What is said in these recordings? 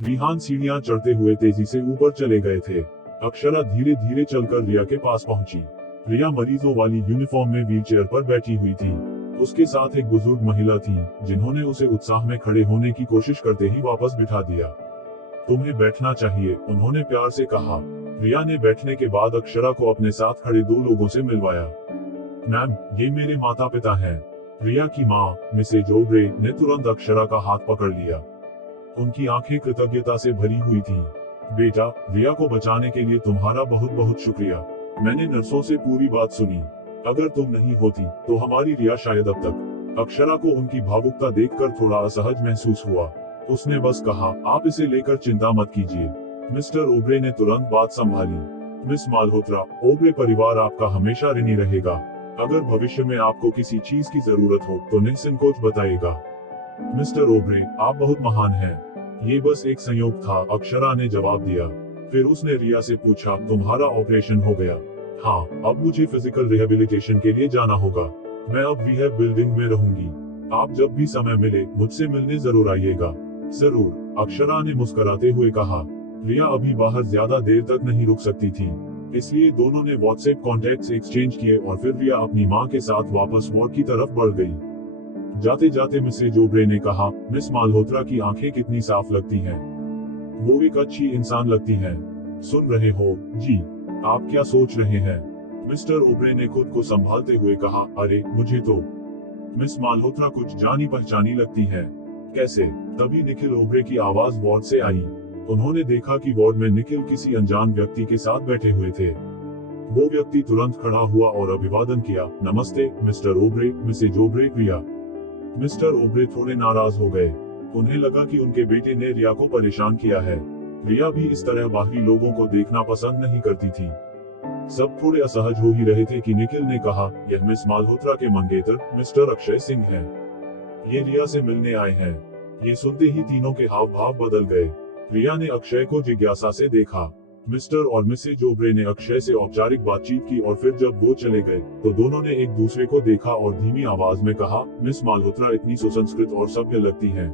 रिहान सीढ़ियां चढ़ते हुए तेजी से ऊपर चले गए थे। अक्षरा धीरे धीरे चलकर रिया के पास पहुंची। रिया मरीजों वाली यूनिफॉर्म में व्हीलचेयर पर बैठी हुई थी। उसके साथ एक बुजुर्ग महिला थी, जिन्होंने उसे उत्साह में खड़े होने की कोशिश करते ही वापस बिठा दिया। तुम्हें बैठना चाहिए, उन्होंने प्यार से कहा। रिया ने बैठने के बाद अक्षरा को अपने साथ खड़े दो लोगों से मिलवाया। मैम, ये मेरे माता पिता हैं। रिया की माँ मिसेज ओब्रे ने तुरंत अक्षरा का हाथ पकड़ लिया। उनकी आंखें कृतज्ञता से भरी हुई थीं। बेटा, रिया को बचाने के लिए तुम्हारा बहुत बहुत शुक्रिया। मैंने नर्सों से पूरी बात सुनी। अगर तुम नहीं होती तो हमारी रिया शायद अब तक। अक्षरा को उनकी भावुकता देखकर थोड़ा असहज महसूस हुआ। उसने बस कहा, आप इसे लेकर चिंता मत कीजिए। मिस्टर ओब्रे ने तुरंत बात संभाली। मिस माल्होत्रा, ओब्रे परिवार आपका हमेशा ऋणी रहेगा। अगर भविष्य में आपको किसी चीज की जरूरत हो तो निसंकोच बताइएगा। मिस्टर ओब्रे, आप बहुत महान हैं। ये बस एक संयोग था, अक्षरा ने जवाब दिया। फिर उसने रिया से पूछा, तुम्हारा ऑपरेशन हो गया? हाँ, अब मुझे फिजिकल रिहेबिलिटेशन के लिए जाना होगा। मैं अब रिहैब बिल्डिंग में रहूंगी। आप जब भी समय मिले मुझसे मिलने जरूर आइएगा। जरूर, अक्षरा ने मुस्कुराते हुए कहा। रिया अभी बाहर ज्यादा देर तक नहीं रुक सकती थी, इसलिए दोनों ने व्हाट्सएप कॉन्टैक्ट्स एक्सचेंज किए और फिर रिया अपनी माँ के साथ वापस वार्ड की तरफ बढ़ गई। जाते जाते मिसेज ओब्रे ने कहा, मिस माल्होत्रा की आंखें कितनी साफ लगती हैं। वो एक अच्छी इंसान लगती हैं। सुन रहे हो जी, आप क्या सोच रहे हैं? मिस्टर ओब्रे ने खुद को संभालते हुए कहा, अरे मुझे तो मिस माल्होत्रा कुछ जानी पहचानी लगती है। कैसे? तभी निखिल ओब्रे की आवाज वार्ड से आई। उन्होंने देखा कि वार्ड में निखिल किसी अनजान व्यक्ति के साथ बैठे हुए थे। वो व्यक्ति तुरंत खड़ा हुआ और अभिवादन किया। नमस्ते मिस्टर ओब्रे, मिसेज ओब्रे, रिया। मिस्टर ओब्रे थोड़े नाराज हो गए। उन्हें लगा कि उनके बेटे ने रिया को परेशान किया है। रिया भी इस तरह बाहरी लोगों को देखना पसंद नहीं करती थी। सब थोड़े असहज हो ही रहे थे कि निखिल ने कहा, यह मिस माल्होत्रा के मंगेतर मिस्टर अक्षय सिंह हैं। ये रिया से मिलने आए हैं। ये सुनते ही तीनों के हाव भाव बदल गए। रिया ने अक्षय को जिज्ञासा से देखा। मिस्टर और मिसेज ओब्रे ने अक्षय से औपचारिक बातचीत की और फिर जब वो चले गए तो दोनों ने एक दूसरे को देखा और धीमी आवाज में कहा, मिस माल्होत्रा इतनी सुसंस्कृत और सभ्य लगती हैं।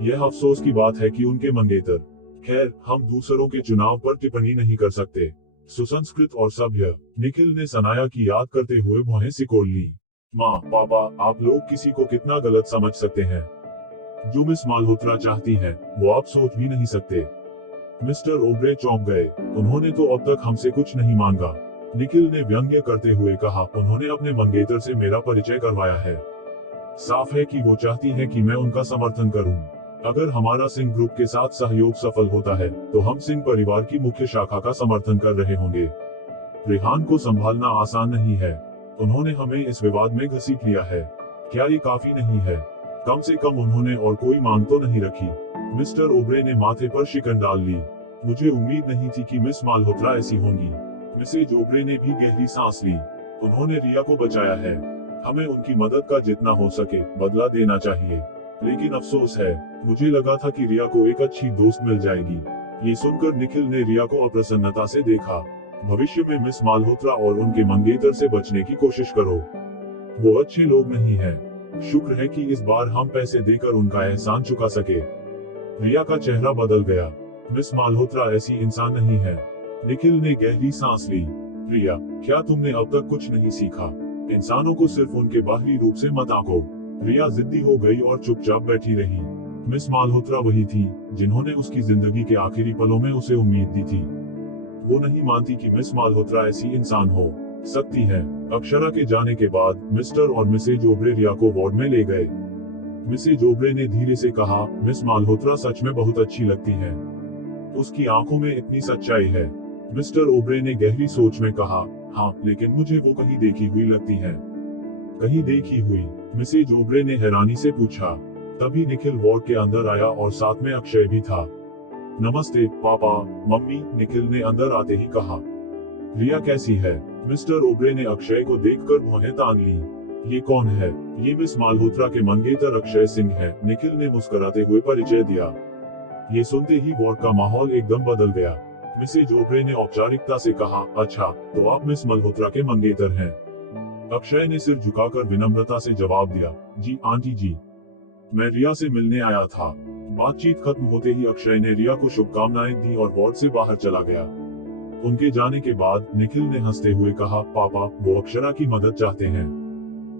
यह अफसोस की बात है कि उनके मंगेतर। खैर, हम दूसरों के चुनाव पर टिप्पणी नहीं कर सकते। सुसंस्कृत और सभ्य, निखिल ने सनाया की याद करते हुए भौहें सिकोड़ ली। माँ, पापा, आप लोग किसी को कितना गलत समझ सकते हैं। जो मिस माल्होत्रा चाहती हैं, वो आप सोच भी नहीं सकते। मिस्टर ओब्रे चौंक गए। उन्होंने तो अब तक हमसे कुछ नहीं मांगा। निखिल ने व्यंग्य करते हुए कहा, उन्होंने अपने मंगेतर से मेरा परिचय करवाया है। साफ है कि वो चाहती है कि मैं उनका समर्थन करूं। अगर हमारा सिंह ग्रुप के साथ सहयोग सफल होता है तो हम सिंह परिवार की मुख्य शाखा का समर्थन कर रहे होंगे। रिहान को संभालना आसान नहीं है। उन्होंने हमें इस विवाद में घसीट लिया है। क्या ये काफी नहीं है? कम से कम उन्होंने और कोई मांग तो नहीं रखी। मिस्टर ओब्रे ने माथे पर शिकन डाल ली। मुझे उम्मीद नहीं थी कि मिस माल्होत्रा ऐसी होंगी। मिसेज ओब्रे ने भी गहरी सांस ली। उन्होंने रिया को बचाया है। हमें उनकी मदद का जितना हो सके बदला देना चाहिए। लेकिन अफसोस है, मुझे लगा था कि रिया को एक अच्छी दोस्त मिल जाएगी। ये सुनकर निखिल ने रिया को अप्रसन्नता से देखा। भविष्य में मिस माल्होत्रा और उनके मंगेतर से बचने की कोशिश करो। वो अच्छे लोग नहीं हैं। शुक्र है कि इस बार हम पैसे देकर उनका एहसान चुका सके। रिया का चेहरा बदल गया। मिस माल्होत्रा ऐसी इंसान नहीं है। निखिल ने गहरी सांस ली। रिया, क्या तुमने अब तक कुछ नहीं सीखा? इंसानों को सिर्फ उनके बाहरी रूप से मत आंको। रिया जिद्दी हो गई और चुपचाप बैठी रही। मिस माल्होत्रा वही थी जिन्होंने उसकी जिंदगी के आखिरी पलों में उसे उम्मीद दी थी। वो नहीं मानती कि मिस माल्होत्रा ऐसी इंसान हो सकती है। अक्षरा के जाने के बाद मिस्टर और मिसेज ओब्रे रिया को वार्ड में ले गए। मिसेज ओब्रे ने धीरे से कहा, मिस माल्होत्रा सच में बहुत अच्छी लगती हैं। उसकी आंखों में इतनी सच्चाई है। मिस्टर ओब्रे ने गहरी सोच में कहा, हाँ, लेकिन मुझे वो कहीं देखी हुई लगती है। कहीं देखी हुई? मिसेज ओब्रे ने हैरानी से पूछा। तभी निखिल वार्ड के अंदर आया और साथ में अक्षय भी था। नमस्ते पापा, मम्मी, निखिल ने अंदर आते ही कहा। रिया कैसी है? मिस्टर ओब्रे ने अक्षय को देखकर भौहें तान ली। ये कौन है? ये मिस माल्होत्रा के मंगेतर अक्षय सिंह है, निखिल ने मुस्कुराते हुए परिचय दिया। ये सुनते ही वार्ड का माहौल एकदम बदल गया। मिसेज ओब्रे ने औपचारिकता से कहा, अच्छा, तो आप मिस माल्होत्रा के मंगेतर हैं। अक्षय ने सिर झुकाकर विनम्रता से जवाब दिया, जी आंटी जी, मैं रिया से मिलने आया था। बातचीत खत्म होते ही अक्षय ने रिया को शुभकामनाएं दी और वार्ड से बाहर चला गया। उनके जाने के बाद निखिल ने हंसते हुए कहा, पापा, वो अक्षरा की मदद चाहते हैं।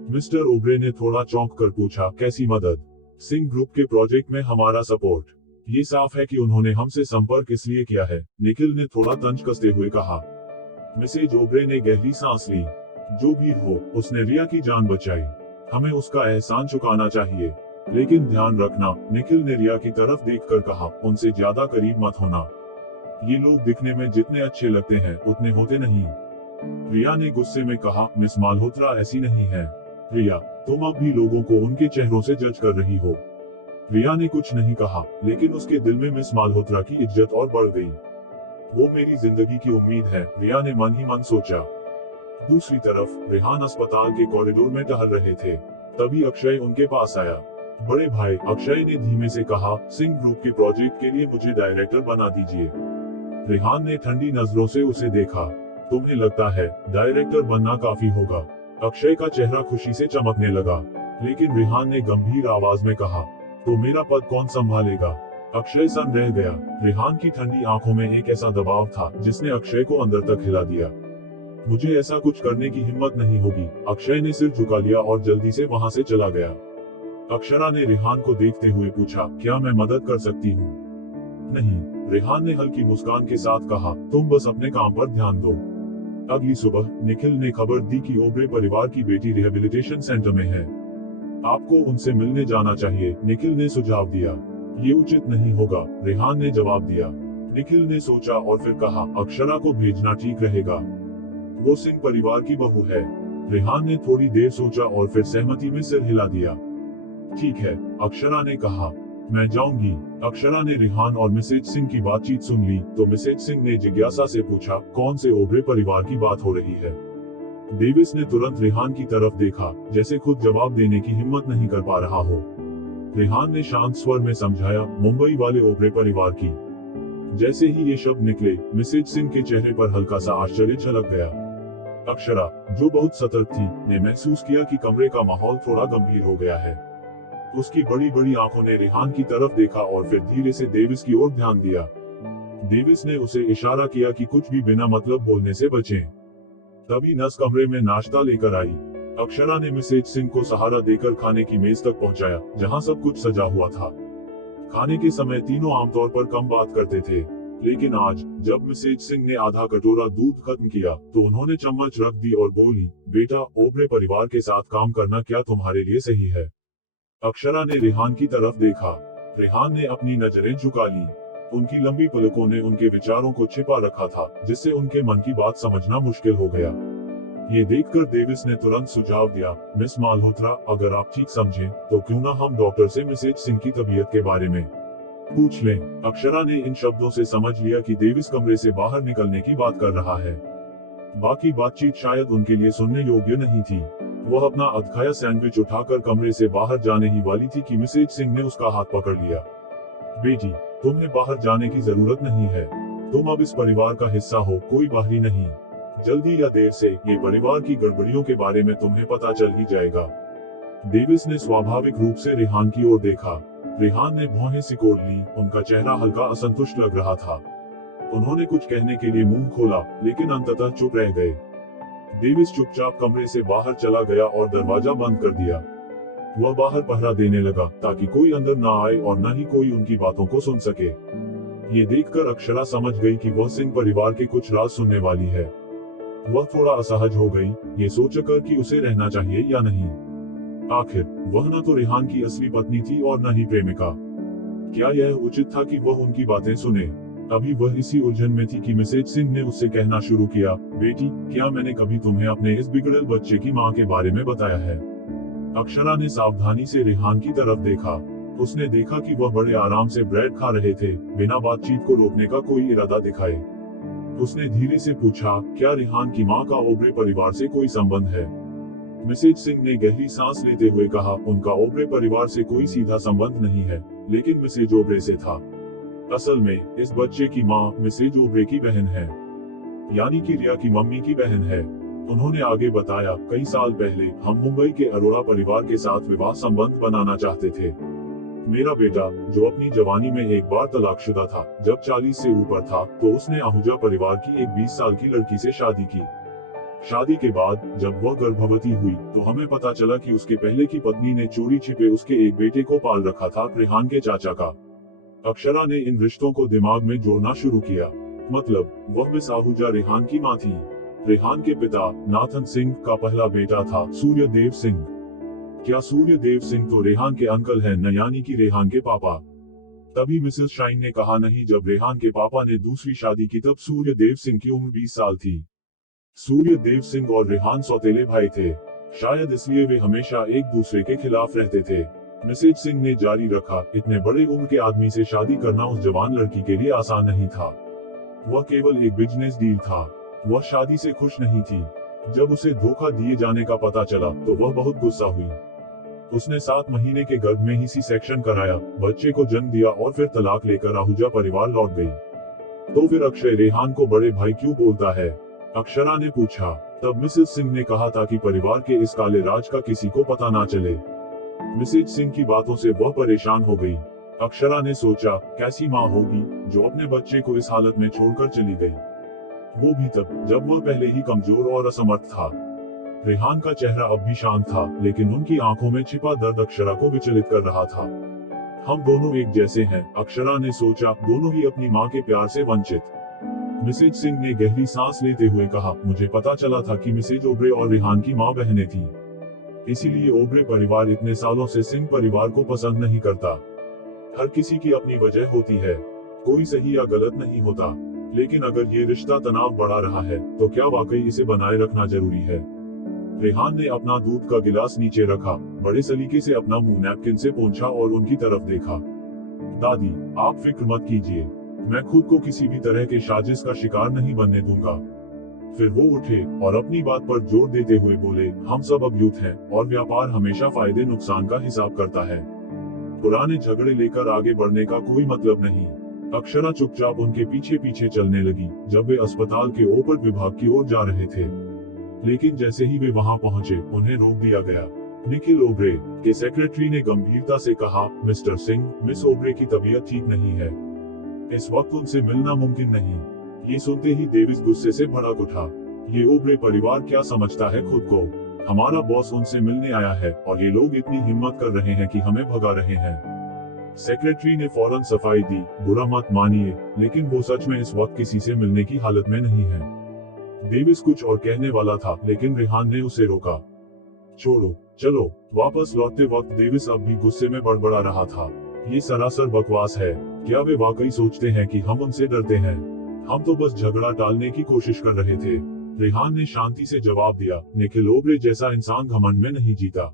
मिस्टर ओब्रे ने थोड़ा चौंक कर पूछा, कैसी मदद? सिंह ग्रुप के प्रोजेक्ट में हमारा सपोर्ट। ये साफ है कि उन्होंने हमसे संपर्क इसलिए किया है, निखिल ने थोड़ा तंज कसते हुए कहा। मिसेज ओब्रे ने गहरी सांस ली। जो भी हो, उसने रिया की जान बचाई। हमें उसका एहसान चुकाना चाहिए। लेकिन ध्यान रखना, निखिल ने रिया की तरफ देखकर कहा, उनसे ज्यादा करीब मत होना। ये लोग दिखने में जितने अच्छे लगते हैं उतने होते नहीं। रिया ने गुस्से में कहा, मिस माल्होत्रा ऐसी नहीं है। रिया, तुम अब भी लोगों को उनके चेहरों से जज कर रही हो। रिया ने कुछ नहीं कहा, लेकिन उसके दिल में मिस माल्होत्रा की इज्जत और बढ़ गई। वो मेरी जिंदगी की उम्मीद है, रिया ने मन ही मन सोचा। दूसरी तरफ रेहान अस्पताल के कॉरिडोर में टहल रहे थे। तभी अक्षय उनके पास आया। बड़े भाई, अक्षय ने धीमे से कहा, सिंह ग्रुप के प्रोजेक्ट के लिए मुझे डायरेक्टर बना दीजिए। रेहान ने ठंडी नजरों से उसे देखा। तुम्हें लगता है डायरेक्टर बनना काफी होगा? अक्षय का चेहरा खुशी से चमकने लगा। लेकिन रेहान ने गंभीर आवाज में कहा, तो मेरा पद कौन संभालेगा? अक्षय सन रह गया। रेहान की ठंडी आंखों में एक ऐसा दबाव था जिसने अक्षय को अंदर तक हिला दिया। मुझे ऐसा कुछ करने की हिम्मत नहीं होगी। अक्षय ने सिर झुका लिया और जल्दी से वहां से चला गया। अक्षरा ने रेहान को देखते हुए पूछा, क्या मैं मदद कर सकती हूँ? नहीं, रेहान ने हल्की मुस्कान के साथ कहा, तुम बस अपने काम पर ध्यान दो। अगली सुबह निखिल ने खबर दी कि ओब्रे परिवार की बेटी रिहेबिलिटेशन सेंटर में है। आपको उनसे मिलने जाना चाहिए, निखिल ने सुझाव दिया। ये उचित नहीं होगा, रेहान ने जवाब दिया। निखिल ने सोचा और फिर कहा, अक्षरा को भेजना ठीक रहेगा। वो सिंह परिवार की बहू है। रेहान ने थोड़ी देर सोचा और फिर सहमति में सिर हिला दिया। ठीक है, अक्षरा ने कहा, मैं जाऊंगी। अक्षरा ने रेहान और मिसेज सिंह की बातचीत सुन ली तो मिसेज सिंह ने जिज्ञासा से पूछा, कौन से ओब्रे परिवार की बात हो रही है? डेविस ने तुरंत रेहान की तरफ देखा, जैसे खुद जवाब देने की हिम्मत नहीं कर पा रहा हो। रेहान ने शांत स्वर में समझाया, मुंबई वाले ओब्रे परिवार की। जैसे ही ये शब्द निकले, मिसेज सिंह के चेहरे पर हल्का सा आश्चर्य झलक गया। अक्षरा, जो बहुत सतर्क थी, ने महसूस किया कि कमरे का माहौल थोड़ा गंभीर हो गया है। उसकी बड़ी बड़ी आंखों ने रेहान की तरफ देखा और फिर धीरे से डेविस की ओर ध्यान दिया। डेविस ने उसे इशारा किया कि कुछ भी बिना मतलब बोलने से बचें। तभी नर्स कमरे में नाश्ता लेकर आई। अक्षरा ने मिसेज सिंह को सहारा देकर खाने की मेज तक पहुंचाया, जहां सब कुछ सजा हुआ था। खाने के समय तीनों आमतौर पर कम बात करते थे, लेकिन आज जब मिसेज सिंह ने आधा कटोरा दूध खत्म किया तो उन्होंने चम्मच रख दी और बोली, बेटा, ओब्रे परिवार के साथ काम करना क्या तुम्हारे लिए सही है? अक्षरा ने रेहान की तरफ देखा। रेहान ने अपनी नजरें झुका ली। उनकी लंबी पलकों ने उनके विचारों को छिपा रखा था, जिससे उनके मन की बात समझना मुश्किल हो गया। ये देखकर डेविस ने तुरंत सुझाव दिया, मिस माल्होत्रा, अगर आप ठीक समझें तो क्यों ना हम डॉक्टर से मिसेज सिंह की तबीयत के बारे में पूछ लें। अक्षरा ने इन शब्दों से समझ लिया कि डेविस कमरे से बाहर निकलने की बात कर रहा है। बाकी बातचीत शायद उनके लिए सुनने योग्य नहीं थी। वह अपना अधखाया सैंडविच उठाकर कमरे से बाहर जाने ही वाली थी कि मिसेज सिंह ने उसका हाथ पकड़ लिया। बेटी, तुम्हें बाहर जाने की जरूरत नहीं है। तुम अब इस परिवार का हिस्सा हो, कोई बाहरी नहीं। जल्दी या देर से ये परिवार की गड़बड़ियों के बारे में तुम्हें पता चल ही जाएगा। डेविस ने स्वाभाविक रूप से रेहान की ओर देखा। रेहान ने भौहें सिकोड़ ली, उनका चेहरा हल्का असंतुष्ट लग रहा था। उन्होंने कुछ कहने के लिए मुंह खोला, लेकिन अंततः चुप रह गए। डेविस चुपचाप कमरे से बाहर चला गया और दरवाजा बंद कर दिया। वह बाहर पहरा देने लगा ताकि कोई अंदर ना आए और न ही कोई उनकी बातों को सुन सके। ये देखकर अक्षरा समझ गई कि वह सिंह परिवार के कुछ राज सुनने वाली है। वह थोड़ा असहज हो गई, ये सोचकर कि उसे रहना चाहिए या नहीं। आखिर वह न तो रेहान की असली पत्नी थी और न ही प्रेमिका। क्या यह उचित था कि वह उनकी बातें सुने? अभी वह इसी उलझन में थी कि मिसेज सिंह ने उससे कहना शुरू किया, बेटी, क्या मैंने कभी तुम्हें अपने इस बिगड़ेल बच्चे की माँ के बारे में बताया है? अक्षरा ने सावधानी से रेहान की तरफ देखा। उसने देखा कि वह बड़े आराम से ब्रेड खा रहे थे, बिना बातचीत को रोकने का कोई इरादा दिखाए। उसने धीरे से पूछा, क्या रेहान की माँ का ओब्रे परिवार से कोई संबंध है? मिसेज सिंह ने गहरी सांस लेते हुए कहा, उनका ओब्रे परिवार से कोई सीधा संबंध नहीं है, लेकिन मिसेज ओब्रे से था। असल में इस बच्चे की माँ मिसेज ओब्रे की बहन है, यानी कि रिया की मम्मी की बहन है। उन्होंने आगे बताया, कई साल पहले हम मुंबई के अरोड़ा परिवार के साथ विवाह संबंध बनाना चाहते थे। मेरा बेटा, जो अपनी जवानी में एक बार तलाकशुदा था, जब 40 से ऊपर था, तो उसने आहूजा परिवार की एक 20 साल की लड़की से शादी की। शादी के बाद जब वह गर्भवती हुई, तो हमें पता चला कि उसके पहले की पत्नी ने चोरी छिपे उसके एक बेटे को पाल रखा था, रेहान के चाचा का। अक्षरा ने इन रिश्तों को दिमाग में जोड़ना शुरू किया। मतलब, वह मिस आहूजा रेहान की मां थी। रेहान के पिता नाथन सिंह का पहला बेटा था सूर्यदेव सिंह। क्या सूर्यदेव सिंह तो रेहान के अंकल हैं, न यानी कि रेहान के पापा? तभी मिसेस शाइन ने कहा, नहीं, जब रेहान के पापा ने दूसरी शादी की तब सूर्यदेव सिंह की उम्र 20 साल थी। सूर्यदेव सिंह और रेहान सौतेले भाई थे, शायद इसलिए वे हमेशा एक दूसरे के खिलाफ रहते थे। मिसेज सिंह ने जारी रखा, इतने बड़े उम्र के आदमी से शादी करना उस जवान लड़की के लिए आसान नहीं था। वह केवल एक बिजनेस डील था, वह शादी से खुश नहीं थी। जब उसे धोखा दिए जाने का पता चला तो वह बहुत गुस्सा हुई। उसने 7 महीने के गर्भ में ही सी सेक्शन कराया, बच्चे को जन्म दिया और फिर तलाक लेकर आहूजा परिवार लौट गई। तो फिर अक्षय रेहान को बड़े भाई क्यों बोलता है? अक्षरा ने पूछा। तब मिसेस सिंह ने कहा, ताकि परिवार के इस काले राज का किसी को पता ना चले। मिसेज सिंह की बातों से वह परेशान हो गई। अक्षरा ने सोचा, कैसी माँ होगी जो अपने बच्चे को इस हालत में छोड़कर चली गई, वो भी तब जब वह पहले ही कमजोर और असमर्थ था। रेहान का चेहरा अब भी शांत था, लेकिन उनकी आंखों में छिपा दर्द अक्षरा को विचलित कर रहा था। हम दोनों एक जैसे हैं, अक्षरा ने सोचा, दोनों ही अपनी माँ के प्यार से वंचित। मिसेज सिंह ने गहरी सांस लेते हुए कहा, मुझे पता चला था कि मिसेज ओब्रे और रेहान की माँ बहनें थीं। इसीलिए ओब्रे परिवार इतने सालों से सिंह परिवार को पसंद नहीं करता। हर किसी की अपनी वजह होती है, कोई सही या गलत नहीं होता। लेकिन अगर ये रिश्ता तनाव बढ़ा रहा है, तो क्या वाकई इसे बनाए रखना जरूरी है? रेहान ने अपना दूध का गिलास नीचे रखा, बड़े सलीके से अपना मुंह नैपकिन से पोंछा और उनकी तरफ देखा। दादी, आप फिक्र मत कीजिए, मैं खुद को किसी भी तरह के साजिश का शिकार नहीं बनने दूंगा। फिर वो उठे और अपनी बात पर जोर देते हुए बोले, हम सब अब यूथ हैं और व्यापार हमेशा फायदे नुकसान का हिसाब करता है। पुराने झगड़े लेकर आगे बढ़ने का कोई मतलब नहीं। अक्षरा चुपचाप उनके पीछे पीछे चलने लगी, जब वे अस्पताल के ओपर विभाग की ओर जा रहे थे। लेकिन जैसे ही वे वहां पहुंचे, उन्हें रोक दिया गया। निखिल ओब्रे के सेक्रेटरी ने गंभीरता से कहा, मिस्टर सिंह, मिस ओब्रे की तबीयत ठीक नहीं है, इस वक्त उनसे मिलना मुमकिन नहीं। ये सुनते ही डेविस गुस्से से भड़क उठा। ये ओब्रे परिवार क्या समझता है खुद को? हमारा बॉस उनसे मिलने आया है और ये लोग इतनी हिम्मत कर रहे हैं कि हमें भगा रहे हैं। सेक्रेटरी ने फौरन सफाई दी, बुरा मत मानिए, लेकिन वो सच में इस वक्त किसी से मिलने की हालत में नहीं है। डेविस कुछ और कहने वाला था, लेकिन रेहान ने उसे रोका। छोड़ो, चलो। वापस लौटते वक्त डेविस अब भी गुस्से में बड़बड़ा रहा था। ये सरासर बकवास है। क्या वे वाकई सोचते हैं कि हम उनसे डरते हैं? हम तो बस झगड़ा टालने की कोशिश कर रहे थे। रेहान ने शांति से जवाब दिया, निखिल ओब्रे जैसा इंसान घमंड में नहीं जीता।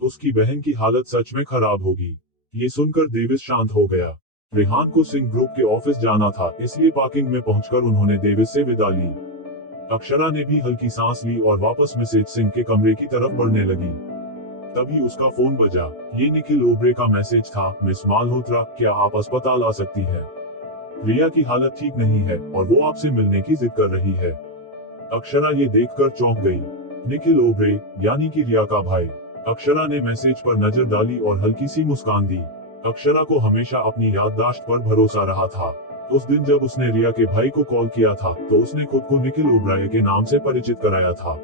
उसकी बहन की हालत सच में खराब होगी। ये सुनकर डेविस शांत हो गया। रेहान को सिंह ग्रुप के ऑफिस जाना था, इसलिए पार्किंग में पहुंचकर उन्होंने डेविस से विदा ली। अक्षरा ने भी हल्की सांस ली और वापस मिसेज सिंह के कमरे की तरफ बढ़ने लगी। तभी उसका फोन बजा। ये निखिल ओब्रे का मैसेज था, मिस मालहोत्रा, क्या आप अस्पताल आ सकती हैं? रिया की हालत ठीक नहीं है और वो आपसे मिलने की जिद कर रही है। अक्षरा ये देखकर चौंक गई। निखिल ओब्रे, यानी कि रिया का भाई। अक्षरा ने मैसेज पर नजर डाली और हल्की सी मुस्कान दी। अक्षरा को हमेशा अपनी याददाश्त पर भरोसा रहा था। उस दिन जब उसने रिया के भाई को कॉल किया था, तो उसने खुद को निखिल ओब्राय के नाम से परिचित कराया था।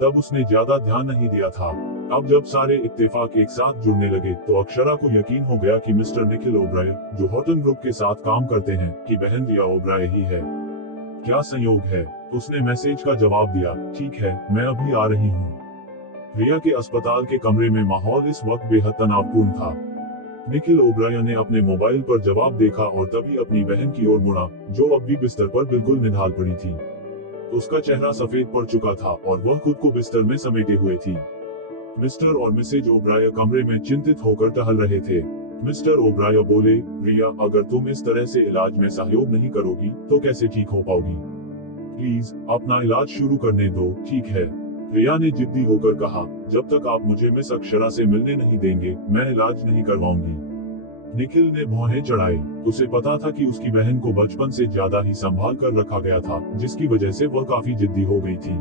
तब उसने ज्यादा ध्यान नहीं दिया था। अब जब सारे इत्तेफाक एक साथ जुड़ने लगे, तो अक्षरा को यकीन हो गया कि मिस्टर निखिल ओब्राय, जो हॉटन ग्रुप के साथ काम करते हैं, की बहन रिया ओब्राय ही है। क्या संयोग है? उसने मैसेज का जवाब दिया, ठीक है, मैं अभी आ रही हूँ। रिया के अस्पताल के कमरे में माहौल इस वक्त बेहद तनावपूर्ण था। निखिल ओब्राय ने अपने मोबाइल पर जवाब देखा और तभी अपनी बहन की ओर मुड़ा, जो अब भी बिस्तर पर बिल्कुल निढाल पड़ी थी। उसका चेहरा सफेद पड़ चुका था और वह खुद को बिस्तर में समेटे हुए थी। मिस्टर और मिसेज ओब्राय कमरे में चिंतित होकर टहल रहे थे। मिस्टर ओब्राय बोले, रिया, अगर तुम इस तरह से इलाज में सहयोग नहीं करोगी, तो कैसे ठीक हो पाओगी? प्लीज अपना इलाज शुरू करने दो, ठीक है? रिया ने जिद्दी होकर कहा, जब तक आप मुझे मिस अक्षरा से मिलने नहीं देंगे, मैं इलाज नहीं करवाऊंगी। निखिल ने भौहें चढ़ाई। उसे पता था कि उसकी बहन को बचपन से ज्यादा ही संभाल कर रखा गया था, जिसकी वजह से वह काफी जिद्दी हो गई थी।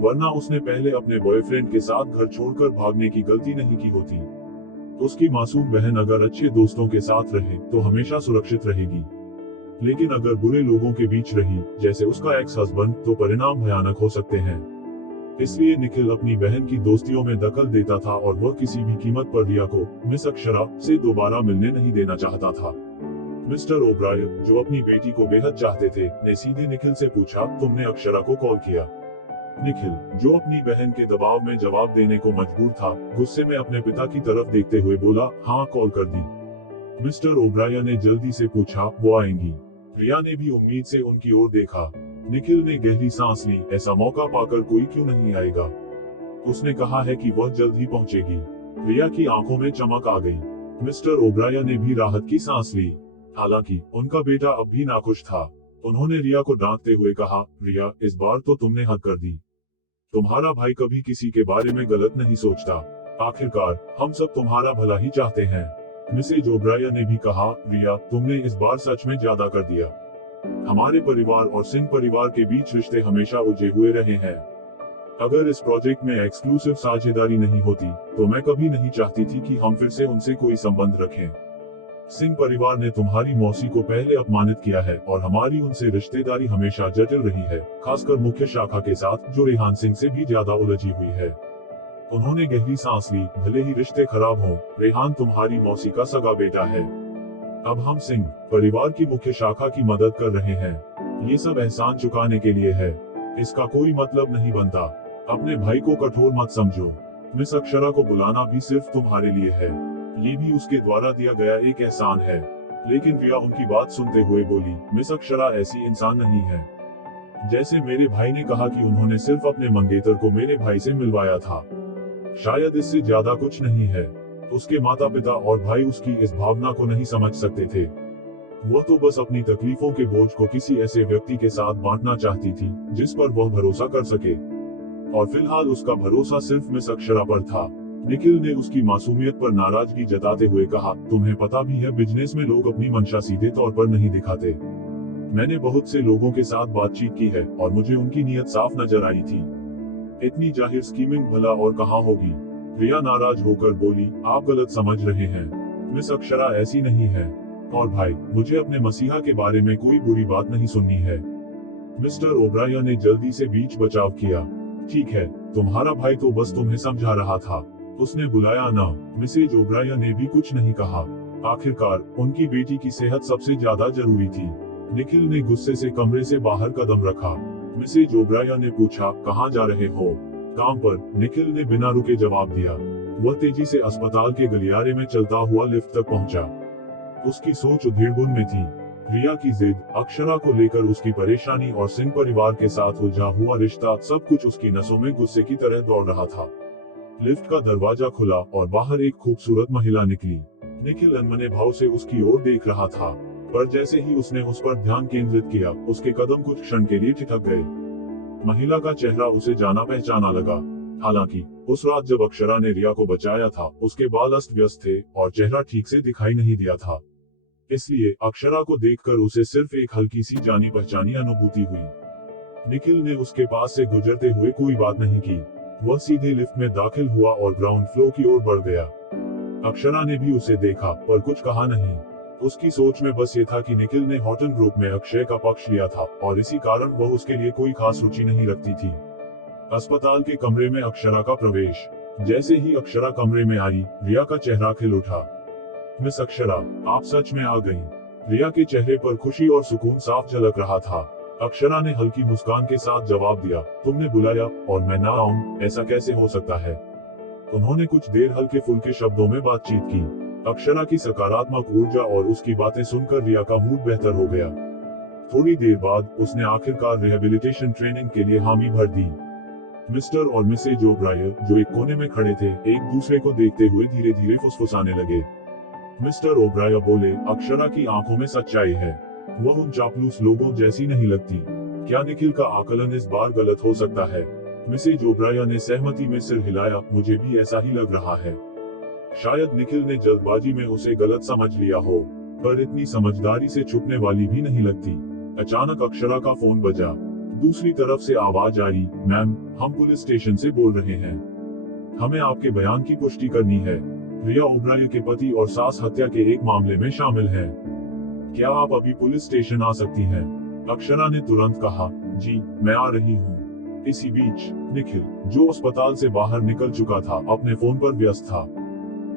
वरना उसने पहले अपने बॉयफ्रेंड के साथ घर छोड़कर भागने की गलती नहीं की होती। उसकी मासूम बहन अगर अच्छे दोस्तों के साथ रहे तो हमेशा सुरक्षित रहेगी, लेकिन अगर बुरे लोगों के बीच रही, जैसे उसका एक्स हस्बैंड, तो परिणाम भयानक हो सकते हैं। इसलिए निखिल अपनी बहन की दोस्तियों में दखल देता था और वह किसी भी कीमत पर रिया को मिस अक्षरा से दोबारा मिलने नहीं देना चाहता था। मिस्टर ओब्रायन, जो अपनी बेटी को बेहद चाहते थे, ने सीधे निखिल से पूछा, तुमने अक्षरा को कॉल किया? निखिल, जो अपनी बहन के दबाव में जवाब देने को मजबूर था, गुस्से में अपने पिता की तरफ देखते हुए बोला, हाँ, कॉल कर दी। मिस्टर ओब्रायन ने जल्दी से पूछा, वो आएंगी? रिया ने भी उम्मीद से उनकी ओर देखा। निखिल ने गहरी सांस ली, ऐसा मौका पाकर कोई क्यों नहीं आएगा। उसने कहा है कि वह जल्द ही पहुंचेगी। रिया की आंखों में चमक आ गई। मिस्टर ओब्रायन ने भी राहत की सांस ली। हालांकि उनका बेटा अब भी नाखुश था। उन्होंने रिया को डांटते हुए कहा, रिया, इस बार तो तुमने हद कर दी। तुम्हारा भाई कभी किसी के बारे में गलत नहीं सोचता। आखिरकार हम सब तुम्हारा भला ही चाहते हैं। मिसेज ओब्रायन ने भी कहा, रिया, तुमने इस बार सच में ज्यादा कर दिया। हमारे परिवार और सिंह परिवार के बीच रिश्ते हमेशा उलझे हुए रहे हैं। अगर इस प्रोजेक्ट में एक्सक्लूसिव साझेदारी नहीं होती, तो मैं कभी नहीं चाहती थी कि हम फिर से उनसे कोई संबंध रखें। सिंह परिवार ने तुम्हारी मौसी को पहले अपमानित किया है और हमारी उनसे रिश्तेदारी हमेशा जटिल रही है, खासकर मुख्य शाखा के साथ, जो रेहान सिंह से भी ज्यादा उलझी हुई है। उन्होंने गहरी सांस ली। भले ही रिश्ते खराब हों, रेहान तुम्हारी मौसी का सगा बेटा है। अब हम सिंह परिवार की मुख्य शाखा की मदद कर रहे हैं। ये सब एहसान चुकाने के लिए है। इसका कोई मतलब नहीं बनता। अपने भाई को कठोर मत समझो। मिस अक्षरा को बुलाना भी सिर्फ तुम्हारे लिए है। ये भी उसके द्वारा दिया गया एक एहसान है। लेकिन रिया उनकी बात सुनते हुए बोली, मिस अक्षरा ऐसी इंसान नहीं है। जैसे मेरे भाई ने कहा कि उन्होंने सिर्फ अपने मंगेतर को मेरे भाई से मिलवाया था। शायद इससे ज्यादा कुछ नहीं है। उसके माता पिता और भाई उसकी इस भावना को नहीं समझ सकते थे। वह तो बस अपनी तकलीफों के बोझ को किसी ऐसे व्यक्ति के साथ बांटना चाहती थी जिस पर वह भरोसा कर सके। और फिलहाल उसका भरोसा सिर्फ मिस अक्षरा पर था। निखिल ने उसकी मासूमियत पर नाराजगी जताते हुए कहा, तुम्हें पता भी है, बिजनेस में लोग अपनी मंशा सीधे तौर पर नहीं दिखाते। मैंने बहुत से लोगों के साथ बातचीत की है और मुझे उनकी नीयत साफ नजर आई थी। इतनी जाहिर स्कीमिंग भला और कहाँ होगी। रिया नाराज होकर बोली, आप गलत समझ रहे हैं। मिस अक्षरा ऐसी नहीं है। और भाई, मुझे अपने मसीहा के बारे में कोई बुरी बात नहीं सुननी है। मिस्टर ओब्रायन ने जल्दी से बीच बचाव किया। ठीक है, तुम्हारा भाई तो बस तुम्हें समझा रहा था। उसने बुलाया ना। मिसेज ओब्रायन ने भी कुछ नहीं कहा। आखिरकार उनकी बेटी की सेहत सबसे ज्यादा जरूरी थी। निखिल ने गुस्से से कमरे से बाहर कदम रखा। मिसेज ओब्रायन ने पूछा, कहाँ जा रहे हो? काम पर, निखिल ने बिना रुके जवाब दिया। वह तेजी से अस्पताल के गलियारे में चलता हुआ लिफ्ट तक पहुंचा। उसकी सोच उधेड़बुन में थी। रिया की जिद, अक्षरा को लेकर उसकी परेशानी और सिंह परिवार के साथ उलझा हुआ रिश्ता, सब कुछ उसकी नसों में गुस्से की तरह दौड़ रहा था। लिफ्ट का दरवाजा खुला और बाहर एक खूबसूरत महिला निकली। निखिल अनमने भाव से उसकी ओर देख रहा था, पर जैसे ही उसने उस पर ध्यान केंद्रित किया, उसके कदम कुछ क्षण के लिए ठिठक गए। महिला का चेहरा उसे जाना पहचाना लगा। हालांकि उस रात जब अक्षरा ने रिया को बचाया था, उसके बाल अस्त व्यस्त थे और चेहरा ठीक से दिखाई नहीं दिया था। इसलिए अक्षरा को देखकर उसे सिर्फ एक हल्की सी जानी पहचानी अनुभूति हुई। निखिल ने उसके पास से गुजरते हुए कोई बात नहीं की। वह सीधे लिफ्ट में दाखिल हुआ और ग्राउंड फ्लोर की ओर बढ़ गया। अक्षरा ने भी उसे देखा, पर कुछ कहा नहीं। उसकी सोच में बस ये था कि निखिल ने हॉटन ग्रुप में अक्षय का पक्ष लिया था और इसी कारण वह उसके लिए कोई खास रुचि नहीं रखती थी। अस्पताल के कमरे में अक्षरा का प्रवेश। जैसे ही अक्षरा कमरे में आई, रिया का चेहरा खिल उठा। मिस अक्षरा, आप सच में आ गईं। रिया के चेहरे पर खुशी और सुकून साफ झलक रहा था। अक्षरा ने हल्की मुस्कान के साथ जवाब दिया, तुमने बुलाया और मैं ना आऊं, ऐसा कैसे हो सकता है? उन्होंने कुछ देर हल्के फुल्के शब्दों में बातचीत की। अक्षरा की सकारात्मक ऊर्जा और उसकी बातें सुनकर रिया का मूड बेहतर हो गया। थोड़ी देर बाद उसने आखिरकार रिहेबिलिटेशन ट्रेनिंग के लिए हामी भर दी। मिस्टर और मिसेज ओब्रायन, जो एक कोने में खड़े थे, एक दूसरे को देखते हुए धीरे धीरे फुसफुसाने लगे। मिस्टर ओब्रायन बोले, अक्षरा की आंखों में सच्चाई है। वह उन चापलूस लोगों जैसी नहीं लगती। क्या निखिल का आकलन इस बार गलत हो सकता है? मिसेज ओब्रायन ने सहमति में सिर हिलाया, मुझे भी ऐसा ही लग रहा है। शायद निखिल ने जल्दबाजी में उसे गलत समझ लिया हो, पर इतनी समझदारी से छुपने वाली भी नहीं लगती। अचानक अक्षरा का फोन बजा। दूसरी तरफ से आवाज आई, मैम, हम पुलिस स्टेशन से बोल रहे हैं। हमें आपके बयान की पुष्टि करनी है। रिया ओब्राय के पति और सास हत्या के एक मामले में शामिल है। क्या आप अभी पुलिस स्टेशन आ सकती हैं? अक्षरा ने तुरंत कहा, जी मैं आ रही हूँ। इसी बीच निखिल, जो अस्पताल से बाहर निकल चुका था, अपने फोन पर व्यस्त था।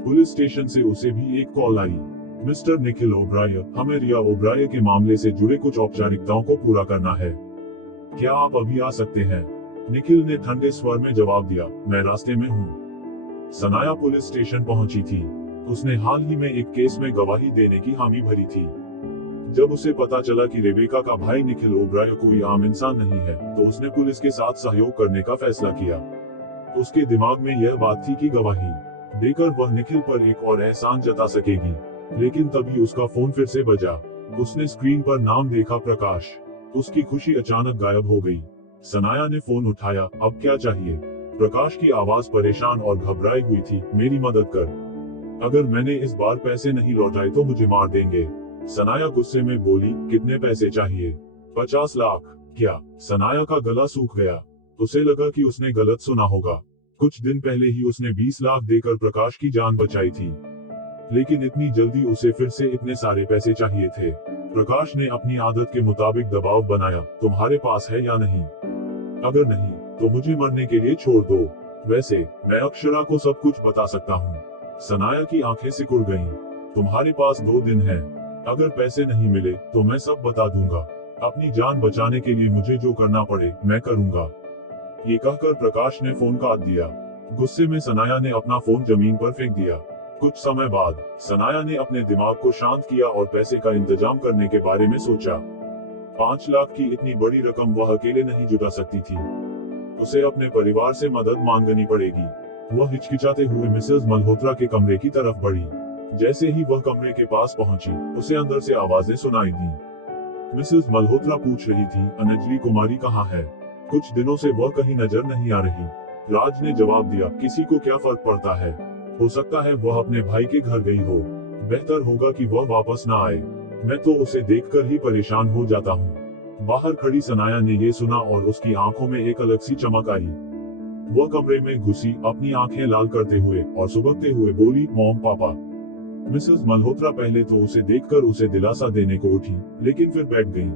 पुलिस स्टेशन से उसे भी एक कॉल आई। मिस्टर निखिल ओब्राय, हमें रिया ओब्राय के मामले से जुड़े कुछ औपचारिकताओं को पूरा करना है। क्या आप अभी आ सकते हैं? निखिल ने ठंडे स्वर में जवाब दिया, मैं रास्ते में हूँ। सनाया पुलिस स्टेशन पहुंची थी। उसने हाल ही में एक केस में गवाही देने की हामी भरी थी। जब उसे पता चला कि रेबेका का भाई निखिल ओब्राय कोई आम इंसान नहीं है, तो उसने पुलिस के साथ सहयोग करने का फैसला किया। उसके दिमाग में यह बात थी कि गवाही देकर वह निखिल पर एक और एहसान जता सकेगी। लेकिन तभी उसका फोन फिर से बजा। उसने स्क्रीन पर नाम देखा, प्रकाश। उसकी खुशी अचानक गायब हो गई। सनाया ने फोन उठाया, अब क्या चाहिए? प्रकाश की आवाज परेशान और घबराई हुई थी, मेरी मदद कर। अगर मैंने इस बार पैसे नहीं लौटाए तो मुझे मार देंगे। सनाया गुस्से में बोली, कितने पैसे चाहिए? 50 लाख। क्या? सनाया का गला सूख गया। उसे लगा कि उसने गलत सुना होगा। कुछ दिन पहले ही उसने 20 लाख देकर प्रकाश की जान बचाई थी, लेकिन इतनी जल्दी उसे फिर से इतने सारे पैसे चाहिए थे। प्रकाश ने अपनी आदत के मुताबिक दबाव बनाया, तुम्हारे पास है या नहीं? अगर नहीं, तो मुझे मरने के लिए छोड़ दो। वैसे मैं अक्षरा को सब कुछ बता सकता हूँ। सनाया की आंखें सिकुड़ गईं। तुम्हारे पास 2 दिन है। अगर पैसे नहीं मिले तो मैं सब बता दूंगा। अपनी जान बचाने के लिए मुझे जो करना पड़े मैं करूंगा। ये कहकर प्रकाश ने फोन काट दिया। गुस्से में सनाया ने अपना फोन जमीन पर फेंक दिया। कुछ समय बाद सनाया ने अपने दिमाग को शांत किया और पैसे का इंतजाम करने के बारे में सोचा। 5 लाख की इतनी बड़ी रकम वह अकेले नहीं जुटा सकती थी। उसे अपने परिवार से मदद मांगनी पड़ेगी। वह हिचकिचाते हुए मिसेस मल्होत्रा के कमरे की तरफ बढ़ी। जैसे ही वह कमरे के पास पहुंची, उसे अंदर से आवाजें सुनाई दी। मिसेस मल्होत्रा पूछ रही थी, अंजलि कुमारी कहाँ है? कुछ दिनों से वह कहीं नजर नहीं आ रही। राज ने जवाब दिया, किसी को क्या फर्क पड़ता है? हो सकता है वह अपने भाई के घर गई हो। बेहतर होगा कि वह वापस ना आए। मैं तो उसे देखकर ही परेशान हो जाता हूँ। बाहर खड़ी सनाया ने ये सुना और उसकी आंखों में एक अलग सी चमक आई। वह कमरे में घुसी, अपनी आंखें लाल करते हुए और सुबकते हुए बोली, मॉम, पापा। मिसेस मल्होत्रा पहले तो उसे देखकर उसे दिलासा देने को उठी, लेकिन फिर बैठ गईं।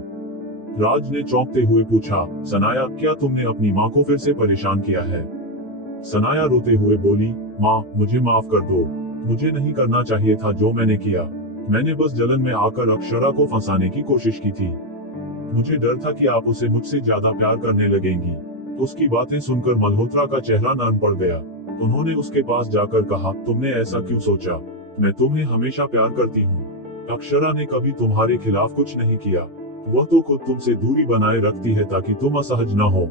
राज ने चौंकते हुए पूछा, सनाया, क्या तुमने अपनी माँ को फिर से परेशान किया है? सनाया रोते हुए बोली, माँ, मुझे माफ कर दो। मुझे नहीं करना चाहिए था जो मैंने किया। मैंने बस जलन में आकर अक्षरा को फंसाने की कोशिश की थी। मुझे डर था कि आप उसे मुझसे ज्यादा प्यार करने लगेंगी। उसकी बातें सुनकर मल्होत्रा का चेहरा नरम पड़ गया। उन्होंने उसके पास जाकर कहा, तुमने ऐसा क्यों सोचा? मैं तुम्हें हमेशा प्यार करती हूँ। अक्षरा ने कभी तुम्हारे खिलाफ कुछ नहीं किया। वह तो खुद तुमसे दूरी बनाए रखती है ताकि तुम असहज न हो।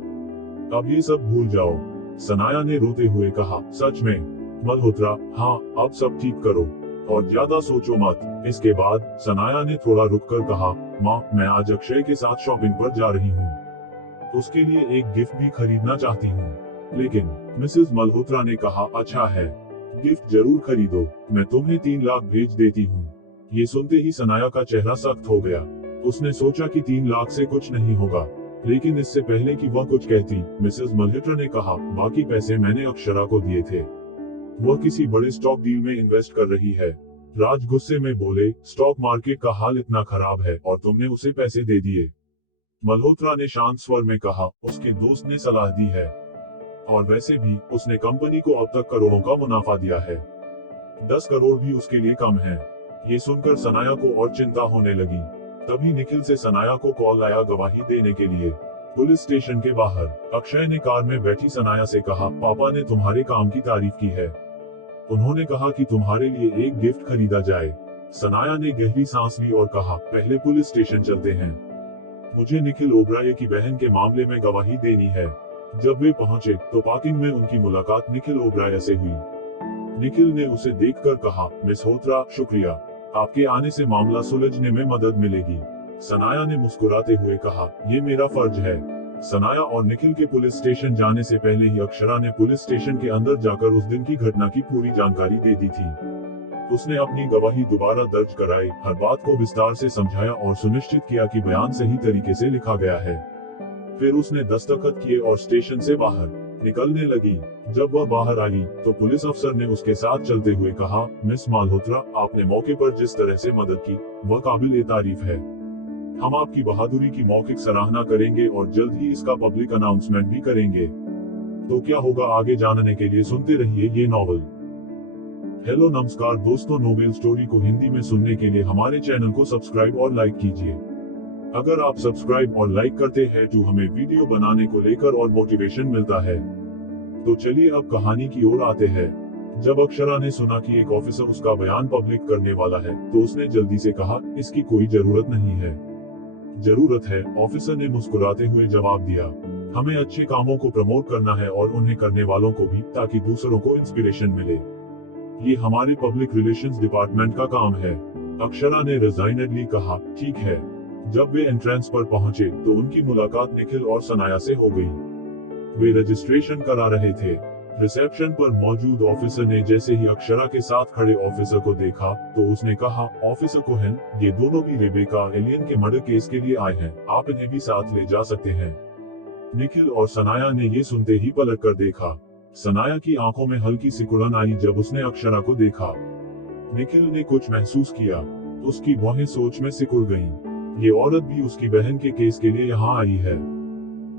अब ये सब भूल जाओ। सनाया ने रोते हुए कहा, सच में? मल्होत्रा, हाँ, अब सब ठीक करो और ज्यादा सोचो मत। इसके बाद सनाया ने थोड़ा रुककर कहा, माँ, मैं आज अक्षय के साथ शॉपिंग पर जा रही हूँ। उसके लिए एक गिफ्ट भी खरीदना चाहती हूँ। लेकिन मिसेस मल्होत्रा ने कहा, अच्छा है, गिफ्ट जरूर खरीदो। मैं तुम्हें 3 लाख भेज देती हूँ। ये सुनते ही सनाया का चेहरा सख्त हो गया। उसने सोचा कि 3 लाख से कुछ नहीं होगा, लेकिन इससे पहले कि वह कुछ कहती, मिसेस मल्होत्रा ने कहा, बाकी पैसे मैंने अक्षरा को दिए थे। वह किसी बड़े स्टॉक डील में इन्वेस्ट कर रही है। राज गुस्से में बोले, स्टॉक मार्केट का हाल इतना खराब है और तुमने उसे पैसे दे दिए? मल्होत्रा ने शांत स्वर में कहा, उसके दोस्त ने सलाह दी है और वैसे भी उसने कंपनी को अब तक करोड़ों का मुनाफा दिया है। 10 करोड़ भी उसके लिए कम है। ये सुनकर सनाया को और चिंता होने लगी। तभी निखिल से सनाया को कॉल आया गवाही देने के लिए। पुलिस स्टेशन के बाहर अक्षय ने कार में बैठी सनाया से कहा, पापा ने तुम्हारे काम की तारीफ की है। उन्होंने कहा कि तुम्हारे लिए एक गिफ्ट खरीदा जाए। सनाया ने गहरी सांस ली और कहा, पहले पुलिस स्टेशन चलते हैं। मुझे निखिल ओब्राय की बहन के मामले में गवाही देनी है। जब वे पहुंचे तो पार्किंग में उनकी मुलाकात निखिल ओब्राय से हुई। निखिल ने उसे देखकर कहा, मिस होत्रा, शुक्रिया। आपके आने से मामला सुलझने में मदद मिलेगी। सनाया ने मुस्कुराते हुए कहा, ये मेरा फर्ज है। सनाया और निखिल के पुलिस स्टेशन जाने से पहले ही अक्षरा ने पुलिस स्टेशन के अंदर जाकर उस दिन की घटना की पूरी जानकारी दे दी थी। उसने अपनी गवाही दोबारा दर्ज कराई, हर बात को विस्तार से समझाया और सुनिश्चित किया कि बयान सही तरीके से लिखा गया है। फिर उसने दस्तखत किए और स्टेशन से बाहर निकलने लगी। जब वह बाहर आई तो पुलिस अफसर ने उसके साथ चलते हुए कहा, मिस माल्होत्रा, आपने मौके पर जिस तरह से मदद की वह काबिल तारीफ है। हम आपकी बहादुरी की मौखिक सराहना करेंगे और जल्द ही इसका पब्लिक अनाउंसमेंट भी करेंगे। तो क्या होगा आगे जानने के लिए सुनते रहिए ये नॉवल। हेलो नमस्कार दोस्तों, नोवेल स्टोरी को हिंदी में सुनने के लिए हमारे चैनल को सब्सक्राइब और लाइक कीजिए। अगर आप सब्सक्राइब और लाइक करते हैं तो हमें वीडियो बनाने को लेकर और मोटिवेशन मिलता है। तो चलिए अब कहानी की ओर आते हैं। जब अक्षरा ने सुना कि एक ऑफिसर उसका बयान पब्लिक करने वाला है तो उसने जल्दी से कहा, इसकी कोई जरूरत नहीं है। जरूरत है, ऑफिसर ने मुस्कुराते हुए जवाब दिया। हमें अच्छे कामों को प्रमोट करना है और उन्हें करने वालों को भी, ताकि दूसरों को इंस्पिरेशन मिले। ये हमारे पब्लिक रिलेशंस डिपार्टमेंट का काम है। अक्षरा ने रिजाइनेडली कहा, ठीक है। जब वे एंट्रेंस पर पहुंचे तो उनकी मुलाकात निखिल और सनाया से हो गई। वे रजिस्ट्रेशन करा रहे थे। रिसेप्शन पर मौजूद ऑफिसर ने जैसे ही अक्षरा के साथ खड़े ऑफिसर को देखा तो उसने कहा, ऑफिसर कोहेन, ये दोनों भी रेबेका एलियन के मर्डर केस के लिए आए हैं, आप इन्हें भी साथ ले जा सकते हैं। निखिल और सनाया ने ये सुनते ही पलट कर देखा। सनाया की आंखों में हल्की सी कुड़न आई जब उसने अक्षरा को देखा। निखिल ने कुछ महसूस किया, उसकी भौहें सोच में सिकुड़ गईं। ये औरत भी उसकी बहन के केस के लिए यहाँ आई है।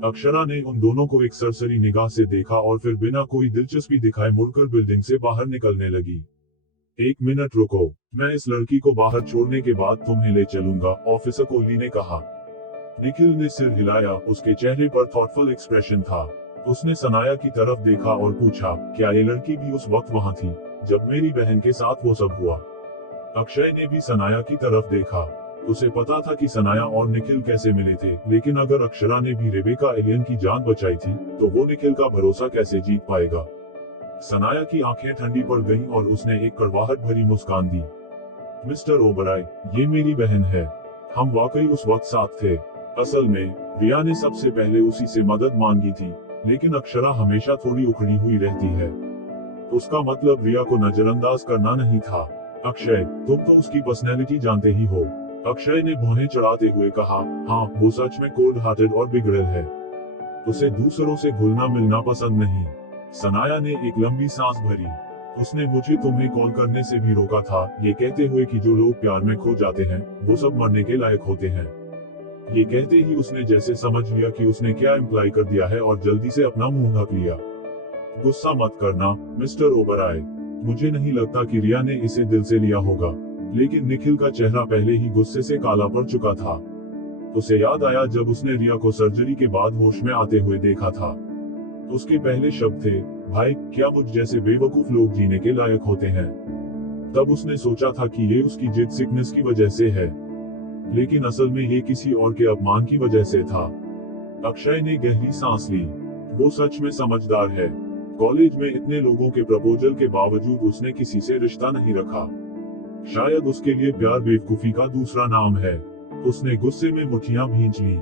अक्षरा ने उन दोनों को एक सरसरी निगाह से देखा और फिर बिना कोई दिलचस्पी दिखाए मुड़कर बिल्डिंग से बाहर निकलने लगी। 1 मिनट रुको, मैं इस लड़की को बाहर छोड़ने के बाद तुम्हें ले चलूंगा, ऑफिसर कोहली ने कहा। निखिल ने सिर हिलाया, उसके चेहरे पर थॉटफुल एक्सप्रेशन था। उसने सनाया की तरफ देखा और पूछा, क्या ये लड़की भी उस वक्त वहां थी जब मेरी बहन के साथ वो सब हुआ? अक्षय ने भी सनाया की तरफ देखा। उसे पता था कि सनाया और निखिल कैसे मिले थे, लेकिन अगर अक्षरा ने भी रेबेका एलियन की जान बचाई थी तो वो निखिल का भरोसा कैसे जीत पाएगा? सनाया की आंखें ठंडी पड़ गईं और उसने एक कड़वाहट भरी मुस्कान दी। मिस्टर ओबराय, ये मेरी बहन है। हम वाकई उस वक्त साथ थे। असल में रिया ने सबसे पहले उसी से मदद मांगी थी, लेकिन अक्षरा हमेशा थोड़ी उखड़ी हुई रहती है। उसका मतलब रिया को नजरअंदाज करना नहीं था। अक्षय, तुम तो उसकी पर्सनैलिटी जानते ही हो। अक्षय ने भौहें चढ़ाते हुए कहा, हाँ, वो सच में कोल्ड हार्टेड और बिगड़ेल है। उसे दूसरों से घुलना मिलना पसंद नहीं। सनाया ने एक लंबी सांस भरी। उसने मुझे तुम्हें कॉल करने से भी रोका था, ये कहते हुए कि जो लोग प्यार में खो जाते हैं वो सब मरने के लायक होते हैं। ये कहते ही उसने जैसे समझ लिया कि उसने क्या इम्प्लाई कर दिया है और जल्दी से अपना मुंह ढक लिया। गुस्सा मत करना मिस्टर ओबराय, मुझे नहीं लगता कि रिया ने इसे दिल से लिया होगा। लेकिन निखिल का चेहरा पहले ही गुस्से से काला पड़ चुका था। उसे याद आया जब उसने रिया को सर्जरी के बाद होश में आते हुए देखा था। उसके पहले शब्द थे, भाई, क्या मुझ जैसे बेवकूफ लोग जीने के लायक होते हैं? तब उसने सोचा था कि ये उसकी जिद सिकनेस की वजह से है, लेकिन असल में ये किसी और के अपमान की वजह से था। अक्षय ने गहरी सांस ली। वो सच में समझदार है। कॉलेज में इतने लोगों के प्रपोजल के बावजूद उसने किसी से रिश्ता नहीं रखा। शायद उसके लिए प्यार बेवकूफी का दूसरा नाम है। उसने गुस्से में मुट्ठियां भींच लीं।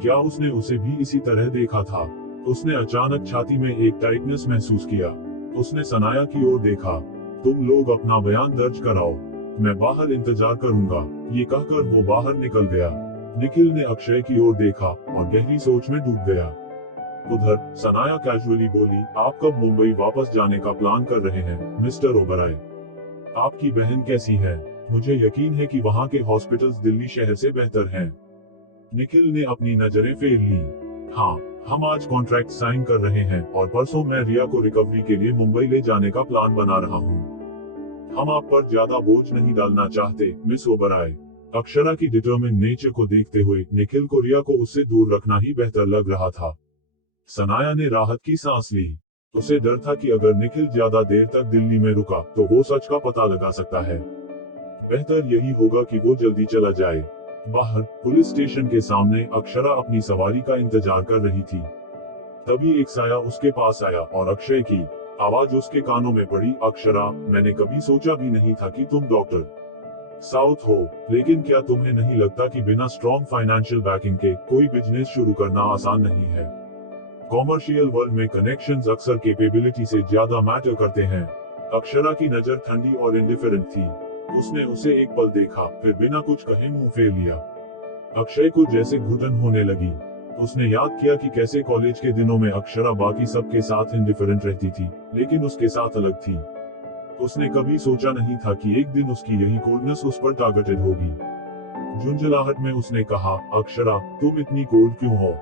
क्या उसने उसे भी इसी तरह देखा था? उसने अचानक छाती में एक टाइटनेस महसूस किया। उसने सनाया की ओर देखा। तुम लोग अपना बयान दर्ज कराओ, मैं बाहर इंतजार करूंगा। ये कहकर वो बाहर निकल गया। निखिल ने अक्षय की ओर देखा और गहरी सोच में डूब गया। उधर सनाया कैजुअली बोली, आप कब मुंबई वापस जाने का प्लान कर रहे हैं मिस्टर ओबराय? आपकी बहन कैसी है? मुझे यकीन है कि वहाँ के हॉस्पिटल्स दिल्ली शहर से बेहतर हैं। निखिल ने अपनी नजरें फेर ली। हाँ, हम आज कॉन्ट्रैक्ट साइन कर रहे हैं और परसों मैं रिया को रिकवरी के लिए मुंबई ले जाने का प्लान बना रहा हूँ। हम आप पर ज्यादा बोझ नहीं डालना चाहते मिस ओबराय। अक्षरा की डिटरमिन नेचर को देखते हुए निखिल को रिया को उससे दूर रखना ही बेहतर लग रहा था। सनाया ने राहत की सांस ली। उसे डर था कि अगर निखिल ज्यादा देर तक दिल्ली में रुका तो वो सच का पता लगा सकता है। बेहतर यही होगा कि वो जल्दी चला जाए। बाहर पुलिस स्टेशन के सामने अक्षरा अपनी सवारी का इंतजार कर रही थी। तभी एक साया उसके पास आया और अक्षय की आवाज उसके कानों में पड़ी, अक्षरा, मैंने कभी सोचा भी नहीं था कि तुम डॉक्टर साउथ हो, लेकिन क्या तुम्हें नहीं लगता कि बिना स्ट्रॉन्ग फाइनेंशियल बैकिंग के कोई बिजनेस शुरू करना आसान नहीं है? कॉमर्शियल वर्ल्ड में कनेक्शंस अक्सर कैपेबिलिटी से ज्यादा मैटर करते हैं। अक्षरा की नजर ठंडी और इंडिफरेंट थी। उसने उसे एक पल देखा, फिर बिना कुछ कहे मुंह फेर लिया। अक्षय को जैसे घुटन होने लगी। उसने याद किया कि कैसे कॉलेज के दिनों में अक्षरा बाकी सबके साथ इंडिफरेंट रहती थी, लेकिन उसके साथ अलग थी। उसने कभी सोचा नहीं था कि एक दिन उसकी यही कोल्डनेस उस पर टारगेटेड होगी। झुंझलाहट में उसने कहा, अक्षरा, तुम इतनी कोल्ड क्यों हो?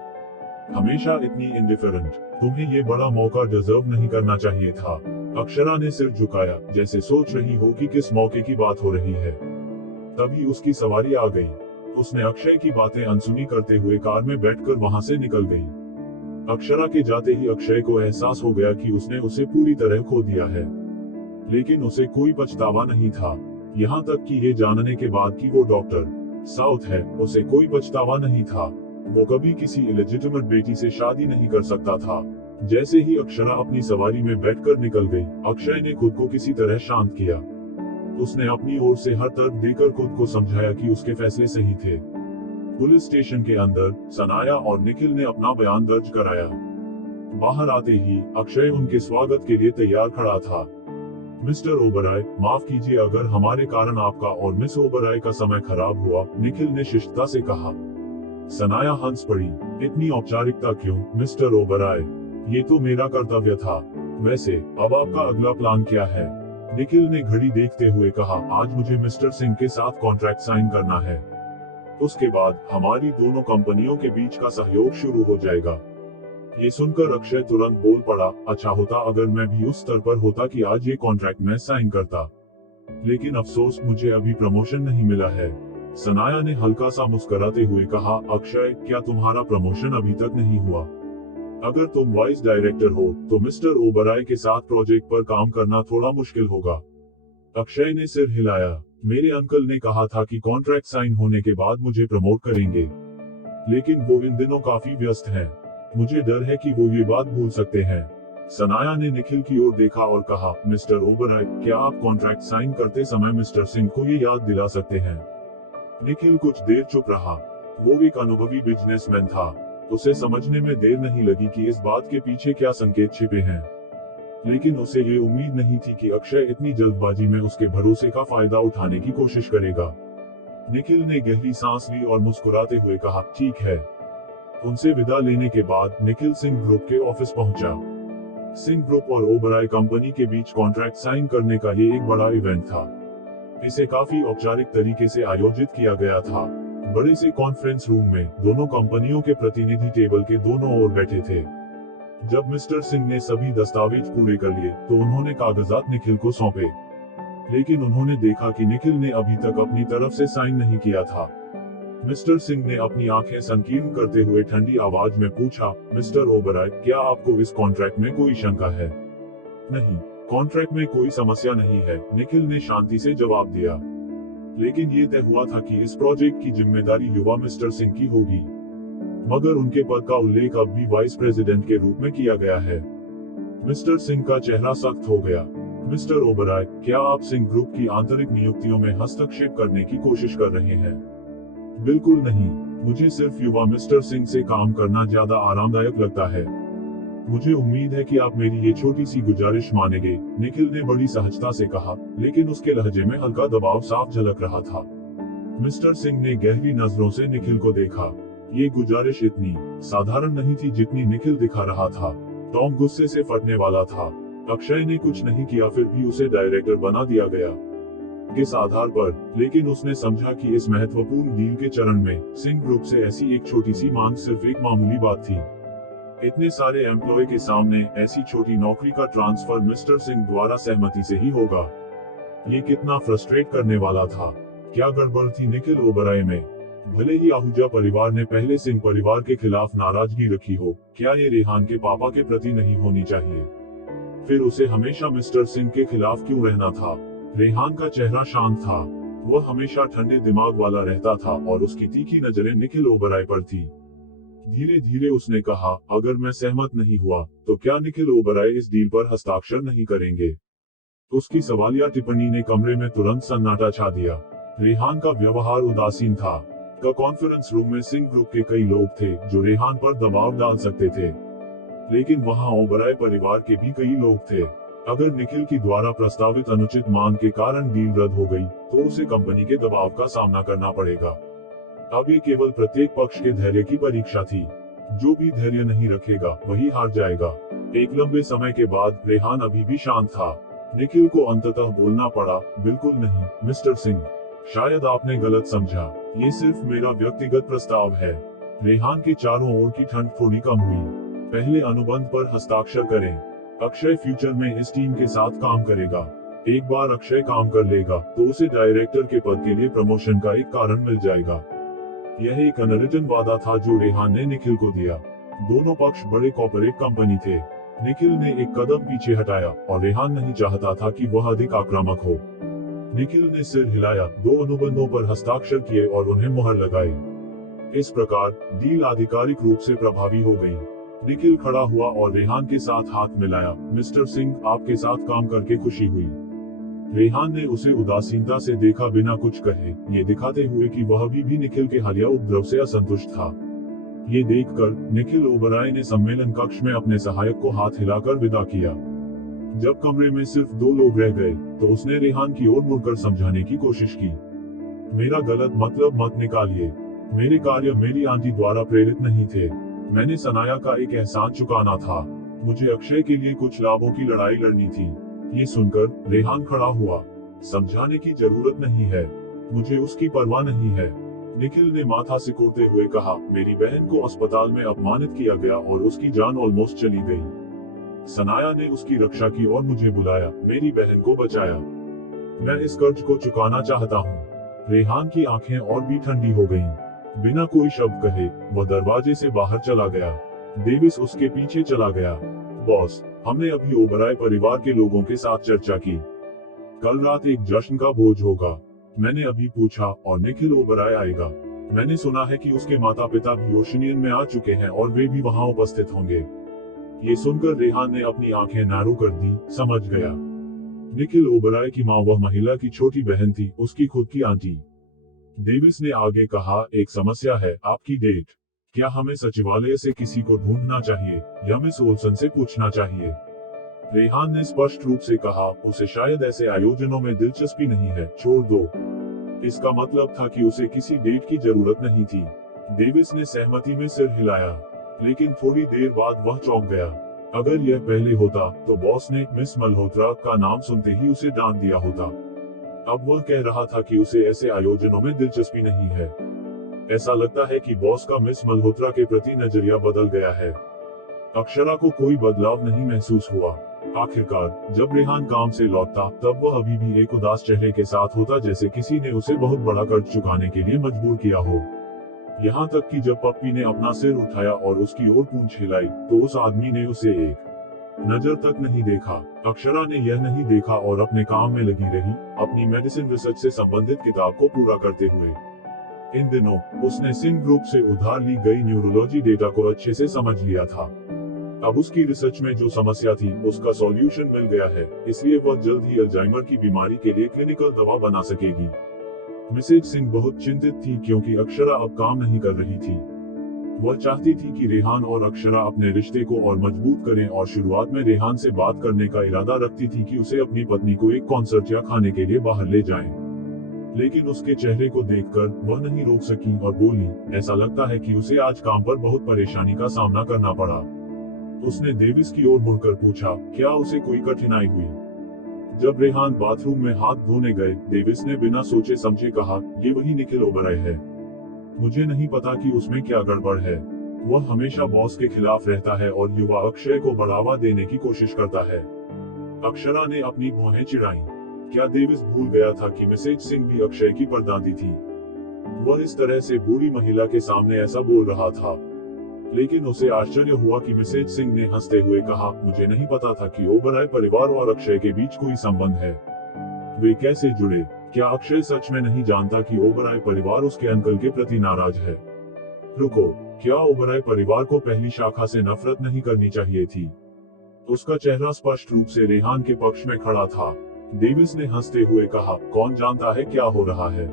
हमेशा इतनी इंडिफरेंट। तुम्हें ये बड़ा मौका डिजर्व नहीं करना चाहिए था। अक्षरा ने सिर झुकाया, जैसे सोच रही हो कि किस मौके की बात हो रही है। तभी उसकी सवारी आ गई। उसने अक्षय की बातें अनसुनी करते हुए कार में बैठकर वहां से निकल गई। अक्षरा के जाते ही अक्षय को एहसास हो गया कि उसने उसे पूरी तरह खो दिया है, लेकिन उसे कोई पछतावा नहीं था। यहाँ तक कि ये जानने के बाद कि वो डॉक्टर साउथ है, उसे कोई पछतावा नहीं था। वो कभी किसी इलेजिटिमेट बेटी से शादी नहीं कर सकता था। जैसे ही अक्षरा अपनी सवारी में बैठकर निकल गई, अक्षय ने खुद को किसी तरह शांत किया। उसने अपनी ओर से हर तर्क देकर खुद को समझाया कि उसके फैसले सही थे। पुलिस स्टेशन के अंदर सनाया और निखिल ने अपना बयान दर्ज कराया। बाहर आते ही अक्षय उनके स्वागत के लिए तैयार खड़ा था। मिस्टर ओबराय, माफ कीजिए अगर हमारे कारण आपका और मिस ओबराय का समय खराब हुआ, निखिल ने शिष्टता से कहा। सनाया हंस पड़ी। इतनी औपचारिकता क्यों, मिस्टर ओबराय? ये तो मेरा कर्तव्य था। वैसे अब आपका अगला प्लान क्या है? निखिल ने घड़ी देखते हुए कहा, आज मुझे मिस्टर सिंह के साथ कॉन्ट्रैक्ट साइन करना है। उसके बाद हमारी दोनों कंपनियों के बीच का सहयोग शुरू हो जाएगा। ये सुनकर अक्षय तुरंत बोल पड़ा, अच्छा होता अगर मैं भी उस स्तर पर होता कि आज ये कॉन्ट्रैक्ट मैं साइन करता, लेकिन अफसोस मुझे अभी प्रमोशन नहीं मिला है। सनाया ने हल्का सा मुस्कुराते हुए कहा, अक्षय, क्या तुम्हारा प्रमोशन अभी तक नहीं हुआ? अगर तुम वाइस डायरेक्टर हो तो मिस्टर ओबराय के साथ प्रोजेक्ट पर काम करना थोड़ा मुश्किल होगा। अक्षय ने सिर हिलाया। मेरे अंकल ने कहा था कि कॉन्ट्रैक्ट साइन होने के बाद मुझे प्रमोट करेंगे, लेकिन वो इन दिनों काफी व्यस्त हैं। मुझे डर है कि वो ये बात भूल सकते हैं। सनाया ने निखिल की ओर देखा और कहा, मिस्टर ओबराय, क्या आप कॉन्ट्रैक्ट साइन करते समय मिस्टर सिंह को ये याद दिला सकते हैं? निखिल कुछ देर चुप रहा। वो एक अनुभवी बिजनेसमैन था। उसे समझने में देर नहीं लगी कि इस बात के पीछे क्या संकेत छिपे हैं, लेकिन उसे ये उम्मीद नहीं थी कि अक्षय इतनी जल्दबाजी में उसके भरोसे का फायदा उठाने की कोशिश करेगा। निखिल ने गहरी सांस ली और मुस्कुराते हुए कहा, ठीक है। उनसे विदा लेने के बाद निखिल सिंह ग्रुप के ऑफिस पहुंचा। सिंह ग्रुप और ओबराय कंपनी के बीच कॉन्ट्रैक्ट साइन करने का ये एक बड़ा इवेंट था। इसे काफी औपचारिक तरीके से आयोजित किया गया था। बड़े से कॉन्फ्रेंस रूम में दोनों कंपनियों के प्रतिनिधि टेबल के दोनों ओर बैठे थे। जब मिस्टर सिंह ने सभी दस्तावेज पूरे कर लिए तो उन्होंने कागजात निखिल को सौंपे, लेकिन उन्होंने देखा कि निखिल ने अभी तक अपनी तरफ से साइन नहीं किया था। मिस्टर सिंह ने अपनी आंखें संकीर्ण करते हुए ठंडी आवाज में पूछा, मिस्टर ओबराय, क्या आपको इस कॉन्ट्रैक्ट में कोई शंका है? नहीं, कॉन्ट्रैक्ट में कोई समस्या नहीं है, निखिल ने शांति से जवाब दिया। लेकिन ये तय हुआ था कि इस प्रोजेक्ट की जिम्मेदारी युवा मिस्टर सिंह की होगी, मगर उनके पद का उल्लेख अब भी वाइस प्रेसिडेंट के रूप में किया गया है। मिस्टर सिंह का चेहरा सख्त हो गया। मिस्टर ओबराय, क्या आप सिंह ग्रुप की आंतरिक नियुक्तियों में हस्तक्षेप करने की कोशिश कर रहे हैं? बिल्कुल नहीं, मुझे सिर्फ युवा मिस्टर सिंह से काम करना ज्यादा आरामदायक लगता है। मुझे उम्मीद है कि आप मेरी ये छोटी सी गुजारिश मानेंगे, निखिल ने बड़ी सहजता से कहा, लेकिन उसके लहजे में हल्का दबाव साफ झलक रहा था। मिस्टर सिंह ने गहरी नजरों से निखिल को देखा। ये गुजारिश इतनी साधारण नहीं थी जितनी निखिल दिखा रहा था। टॉम गुस्से से फटने वाला था। अक्षय ने कुछ नहीं किया, फिर भी उसे डायरेक्टर बना दिया गया। किस आधार पर? लेकिन उसने समझा कि इस महत्वपूर्ण डील के चरण में सिंह ग्रुप से ऐसी एक छोटी सी मांग सिर्फ एक मामूली बात थी। इतने सारे एम्प्लॉय के सामने ऐसी छोटी नौकरी का ट्रांसफर मिस्टर सिंह द्वारा सहमति से ही होगा। ये कितना फ्रस्ट्रेट करने वाला था। क्या गड़बड़ थी निखिल ओबराय में? भले ही आहूजा परिवार ने पहले सिंह परिवार के खिलाफ नाराजगी रखी हो, क्या ये रेहान के पापा के प्रति नहीं होनी चाहिए? फिर उसे हमेशा मिस्टर सिंह के खिलाफ क्यों रहना था? रेहान का चेहरा शांत था। वह हमेशा ठंडे दिमाग वाला रहता था और उसकी तीखी नजरें निखिल ओबराय पर थी। धीरे धीरे उसने कहा, अगर मैं सहमत नहीं हुआ तो क्या निखिल ओबराय इस डील पर हस्ताक्षर नहीं करेंगे? उसकी सवालिया टिप्पणी ने कमरे में तुरंत सन्नाटा छा दिया। रेहान का व्यवहार उदासीन था। कॉन्फ्रेंस रूम में सिंह ग्रुप के कई लोग थे जो रेहान पर दबाव डाल सकते थे, लेकिन वहां ओबराय परिवार के भी कई लोग थे। अगर निखिल की द्वारा प्रस्तावित अनुचित मांग के कारण डील रद्द हो गई तो उसे कंपनी के दबाव का सामना करना पड़ेगा। अब ये केवल प्रत्येक पक्ष के धैर्य की परीक्षा थी। जो भी धैर्य नहीं रखेगा वही हार जाएगा। एक लंबे समय के बाद रेहान अभी भी शांत था। निखिल को अंततः बोलना पड़ा, बिल्कुल नहीं मिस्टर सिंह, शायद आपने गलत समझा, ये सिर्फ मेरा व्यक्तिगत प्रस्ताव है। रेहान के चारों ओर की ठंड थोड़ी कम हुई। पहले अनुबंध पर हस्ताक्षर करें। अक्षय फ्यूचर में इस टीम के साथ काम करेगा। एक बार अक्षय काम कर लेगा तो उसे डायरेक्टर के पद के लिए प्रमोशन का एक कारण मिल जाएगा। यह एक अनरिटन वादा था जो रेहान ने निखिल को दिया। दोनों पक्ष बड़े कॉर्पोरेट कंपनी थे। निखिल ने एक कदम पीछे हटाया और रेहान नहीं चाहता था कि वह अधिक आक्रामक हो। निखिल ने सिर हिलाया, 2 अनुबंधों पर हस्ताक्षर किए और उन्हें मुहर लगाई। इस प्रकार डील आधिकारिक रूप से प्रभावी हो गई। निखिल खड़ा हुआ और रेहान के साथ हाथ मिलाया। मिस्टर सिंह, आपके साथ काम करके खुशी हुई। रेहान ने उसे उदासीनता से देखा बिना कुछ कहे, ये दिखाते हुए कि वह अभी भी निखिल के हालिया उपद्रव से असंतुष्ट था। ये देखकर निखिल ओबराय ने सम्मेलन कक्ष में अपने सहायक को हाथ हिलाकर विदा किया। जब कमरे में सिर्फ 2 लोग रह गए तो उसने रेहान की ओर मुड़कर समझाने की कोशिश की। मेरा गलत मतलब मत निकालिए। मेरे कार्य मेरी आंटी द्वारा प्रेरित नहीं थे। मैंने सनाया का एक एहसान चुकाना था। मुझे अक्षय के लिए कुछ लाभों की लड़ाई लड़नी थी। ये सुनकर रेहान खड़ा हुआ। समझाने की जरूरत नहीं है, मुझे उसकी परवाह नहीं है। निखिल ने माथा सिकोड़ते हुए कहा, मेरी बहन को अस्पताल में अपमानित किया गया और उसकी जान ऑलमोस्ट चली गई। सनाया ने उसकी रक्षा की और मुझे बुलाया, मेरी बहन को बचाया। मैं इस कर्ज को चुकाना चाहता हूँ। रेहान की आंखें और भी ठंडी हो गईं। बिना कोई शब्द कहे वह दरवाजे से बाहर चला गया। डेविस उसके पीछे चला गया। बॉस, हमने अभी ओबराय परिवार के लोगों के साथ चर्चा की। कल रात एक जश्न का भोज होगा। मैंने अभी पूछा और निखिल ओबराय आएगा। मैंने सुना है कि उसके माता पिता भी ओशनियन में आ चुके हैं और वे भी वहां उपस्थित होंगे। ये सुनकर रेहान ने अपनी आंखें नारो कर दी, समझ गया। निखिल ओबराय की मां वह महिला की छोटी बहन थी, उसकी खुद की आंटी। डेविस ने आगे कहा, एक समस्या है, आपकी डेट। क्या हमें सचिवालय से किसी को ढूंढना चाहिए या मिस ओल्सन से पूछना चाहिए? रेहान ने स्पष्ट रूप से कहा, उसे शायद ऐसे आयोजनों में दिलचस्पी नहीं है, छोड़ दो। इसका मतलब था कि उसे किसी डेट की जरूरत नहीं थी। डेविस ने सहमति में सिर हिलाया, लेकिन थोड़ी देर बाद वह चौंक गया। अगर यह पहले होता तो बॉस ने मिस मल्होत्रा का नाम सुनते ही उसे डांट दिया होता। अब वह कह रहा था कि उसे ऐसे आयोजनों में दिलचस्पी नहीं है। ऐसा लगता है कि बॉस का मिस मल्होत्रा के प्रति नजरिया बदल गया है। अक्षरा को कोई बदलाव नहीं महसूस हुआ। आखिरकार जब रेहान काम से लौटता तब वह अभी भी एक उदास चेहरे के साथ होता, जैसे किसी ने उसे बहुत बड़ा कर्ज चुकाने के लिए मजबूर किया हो। यहाँ तक कि जब पप्पी ने अपना सिर उठाया और उसकी ओर पूंछ हिलाई तो उस आदमी ने उसे एक नजर तक नहीं देखा। अक्षरा ने यह नहीं देखा और अपने काम में लगी रही, अपनी मेडिसिन रिसर्च से संबंधित किताब को पूरा करते हुए। इन दिनों उसने सिंह ग्रुप से उधार ली गई न्यूरोलॉजी डेटा को अच्छे से समझ लिया था। अब उसकी रिसर्च में जो समस्या थी उसका सॉल्यूशन मिल गया है, इसलिए वह जल्द ही अल्जाइमर की बीमारी के लिए क्लिनिकल दवा बना सकेगी। मिसेज सिंह बहुत चिंतित थी क्योंकि अक्षरा अब काम नहीं कर रही थी। वह चाहती थी कि रेहान और अक्षरा अपने रिश्ते को और मजबूत करें और शुरुआत में रेहान से बात करने का इरादा रखती थी कि उसे अपनी पत्नी को एक कॉन्सर्ट या खाने के लिए बाहर ले जाएं। लेकिन उसके चेहरे को देखकर वह नहीं रोक सकी और बोली, ऐसा लगता है कि उसे आज काम पर बहुत परेशानी का सामना करना पड़ा। उसने डेविस की ओर मुड़कर पूछा, क्या उसे कोई कठिनाई हुई? जब रेहान बाथरूम में हाथ धोने गए, डेविस ने बिना सोचे समझे कहा, ये वही निखिल ओबराय है। मुझे नहीं पता कि उसमें क्या गड़बड़ है। वह हमेशा बॉस के खिलाफ रहता है और युवा अक्षय को बढ़ावा देने की कोशिश करता है। अक्षरा ने अपनी भौहें चिढ़ाई। क्या डेविस भूल गया था कि मिसेज सिंह भी अक्षय की परदादी थी? वह इस तरह से बुरी महिला के सामने ऐसा बोल रहा था। लेकिन उसे आश्चर्य हुआ कि मिसेज सिंह ने हंसते हुए कहा, मुझे नहीं पता था कि ओबराय परिवार और अक्षय के बीच कोई संबंध है। वे कैसे जुड़े? क्या अक्षय सच में नहीं जानता कि ओबराय परिवार उसके अंकल के प्रति नाराज है? रुको, क्या ओबराय परिवार को पहली शाखा से नफरत नहीं करनी चाहिए थी? उसका चेहरा स्पष्ट रूप से रेहान के पक्ष में खड़ा था। डेविस ने हंसते हुए कहा, कौन जानता है क्या हो रहा है।